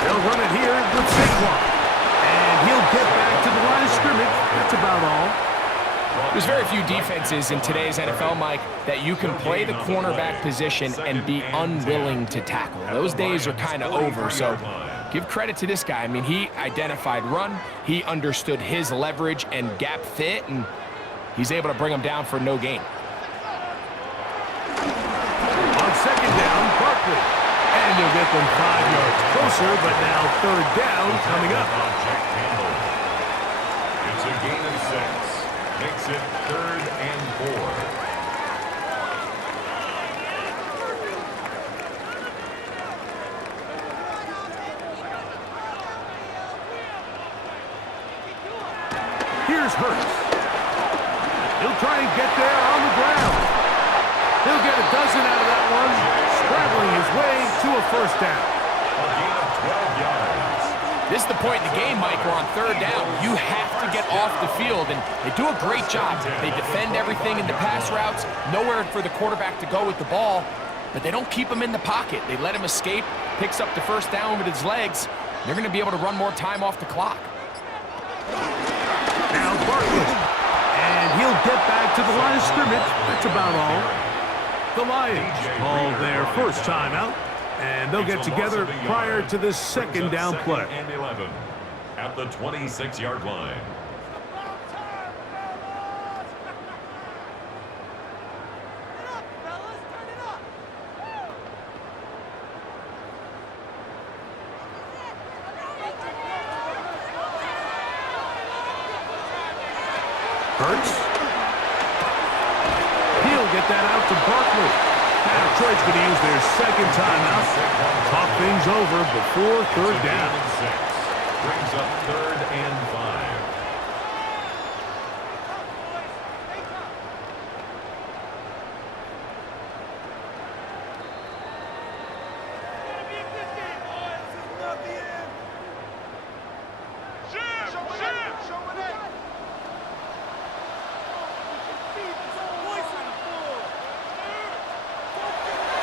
They'll run it here with Saquon. And he'll get back to the line of scrimmage. That's about all. There's very few defenses in today's NFL, Mike, that you can play the cornerback position and be unwilling to tackle. Those days are kind of over, so give credit to this guy. I mean, he identified run, he understood his leverage and gap fit, and he's able to bring him down for no gain. On 2nd down, Barkley. And he'll get them 5 yards closer, but now 3rd down coming up. It's a gain of 6. Makes it 3rd and 4. Here's Hurts. He'll try and get there on the ground. He'll get a dozen out of that one, scrambling his way to a first down. A gain of 12 yards. This is the point in the game, Mike, where on 3rd down, you have to get off the field, and they do a great job. They defend everything in the pass routes, nowhere for the quarterback to go with the ball, but they don't keep him in the pocket. They let him escape, picks up the first down with his legs. They're going to be able to run more time off the clock. Now Barkley, and he'll get back to the line of scrimmage. That's about all. The Lions call their first timeout. And they'll get together prior to this 2nd down play. And 11 at the 26-yard line. Hurts. He'll get that out to Barkley. Now Detroit's going to use their 2nd timeout. Talk things over before 3rd down. Brings up 3rd and 5.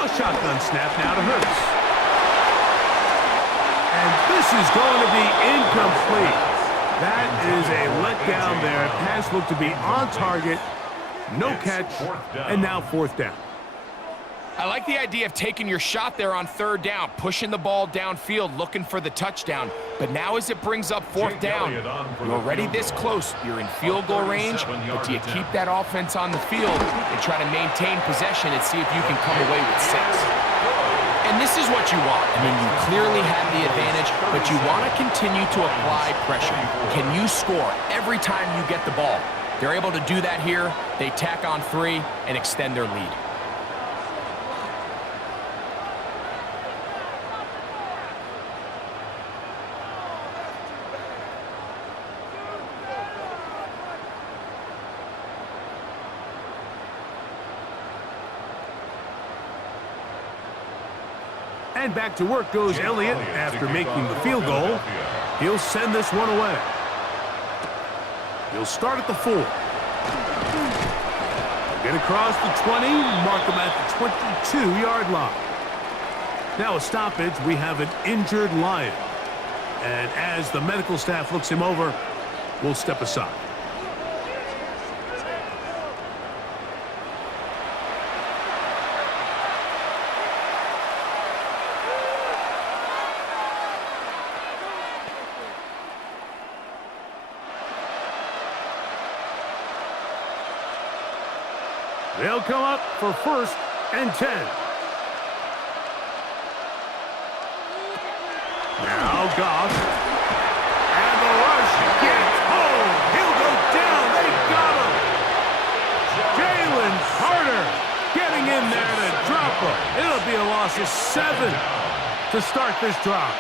A shotgun snap now to Hurts. And this is going to be incomplete. That is a letdown there. Pass looked to be on target. No catch. And now 4th down. I like the idea of taking your shot there on third down, pushing the ball downfield, looking for the touchdown. But now as it brings up fourth down, you're already this close. You're in field goal range, but do you keep that offense on the field and try to maintain possession and see if you can come away with 6? And this is what you want. I mean, you clearly have the advantage, but you want to continue to apply pressure. Can you score every time you get the ball? They're able to do that here. They tack on 3 and extend their lead. And back to work goes Elliott after making the field goal. He'll send this one away. He'll start at the 4. He'll get across the 20, mark him at the 22-yard line. Now a stoppage, we have an injured Lion. And as the medical staff looks him over, we'll step aside. They'll come up for 1st and 10. Now Goff. And the rush gets home. He'll go down. They got him. Jalen Carter getting in there to drop him. It'll be a loss of 7 to start this drive.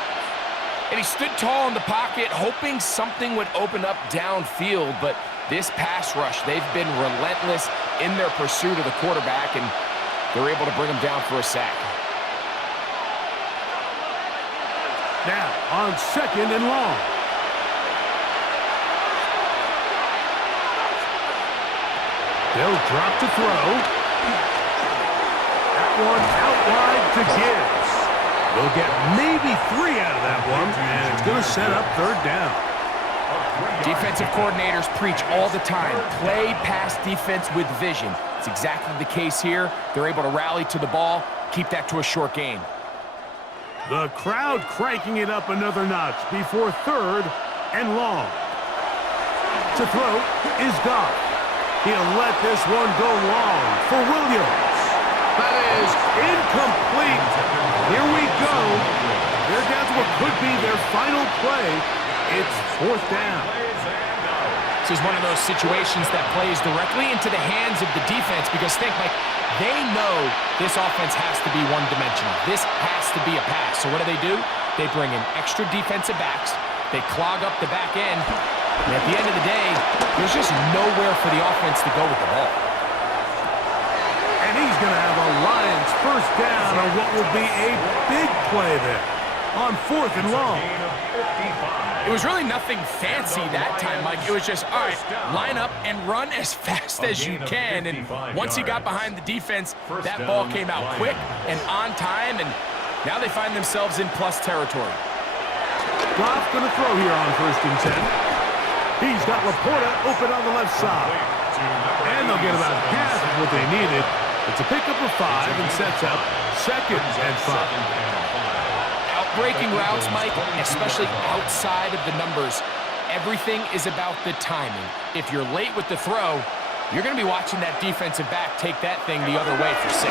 And he stood tall in the pocket, hoping something would open up downfield, but this pass rush, they've been relentless in their pursuit of the quarterback, and they're able to bring him down for a sack. Now, on 2nd and long. They'll drop to throw. That one out wide to Gibbs. They'll get maybe 3 out of that one, and it's going to set up 3rd down. Defensive coordinators preach all the time, play pass defense with vision. It's exactly the case here. They're able to rally to the ball, keep that to a short gain. The crowd cranking it up another notch before 3rd and long. To throw is Goff. He'll let this one go long for Williams. That is incomplete. Here we go. They're down to what could be their final play. It's 4th down. This is one of those situations that plays directly into the hands of the defense because think, like, they know this offense has to be one-dimensional. This has to be a pass. So what do? They bring in extra defensive backs. They clog up the back end. And at the end of the day, there's just nowhere for the offense to go with the ball. And he's going to have a Lions 1st down on what will be a big play there on 4th and long. It was really nothing fancy that time, Mike. It was just, all right, line up and run as fast as you can. And once he got behind the defense, that ball came out quick and on time, and now they find themselves in plus territory. Goff going to throw here on 1st and 10. He's got Laporta open on the left side. And they'll get about half of what they needed. It's a pickup of 5 and sets up 2nd and 5. Breaking routes, Mike, especially outside of the numbers, everything is about the timing. If you're late with the throw, you're going to be watching that defensive back take that thing the other way for 6.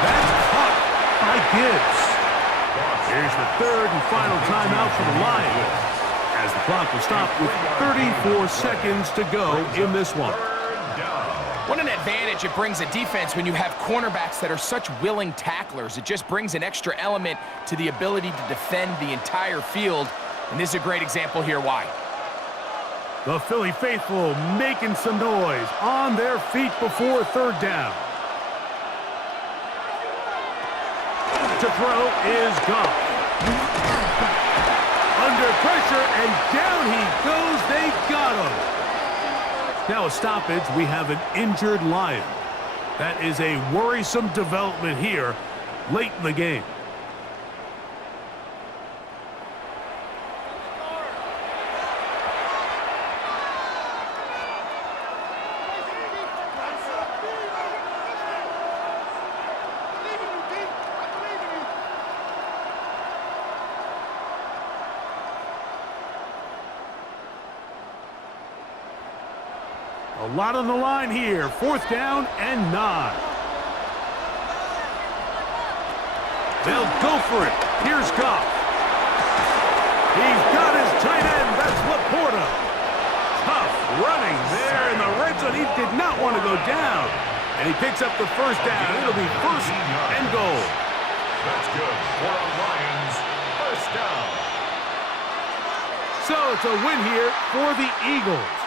That's caught by Gibbs. Here's the 3rd and final timeout for the Lions, as the clock will stop with 34 seconds to go in this one. What an advantage it brings a defense when you have cornerbacks that are such willing tacklers. It just brings an extra element to the ability to defend the entire field. And this is a great example here why. The Philly faithful making some noise on their feet before 3rd down. To throw is Goff. Under pressure, and down he goes. They got him. Now a stoppage, we have an injured Lion. That is a worrisome development here late in the game. A lot on the line here. 4th down and 9. They'll go for it. Here's Goff. He's got his tight end. That's Laporta. Tough running there in the red zone. He did not want to go down. And he picks up the 1st down. It'll be 1st and goal. That's good for the Lions. 1st down. So it's a win here for the Eagles.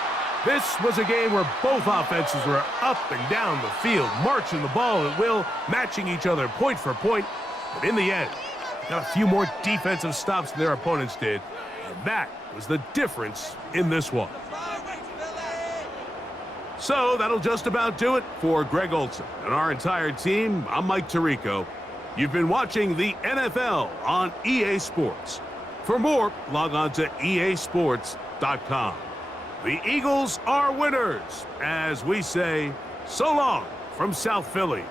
This was a game where both offenses were up and down the field, marching the ball at will, matching each other point for point. But in the end, got a few more defensive stops than their opponents did. And that was the difference in this one. So that'll just about do it for Greg Olson and our entire team. I'm Mike Tirico. You've been watching the NFL on EA Sports. For more, log on to easports.com. The Eagles are winners, as we say, so long from South Philly.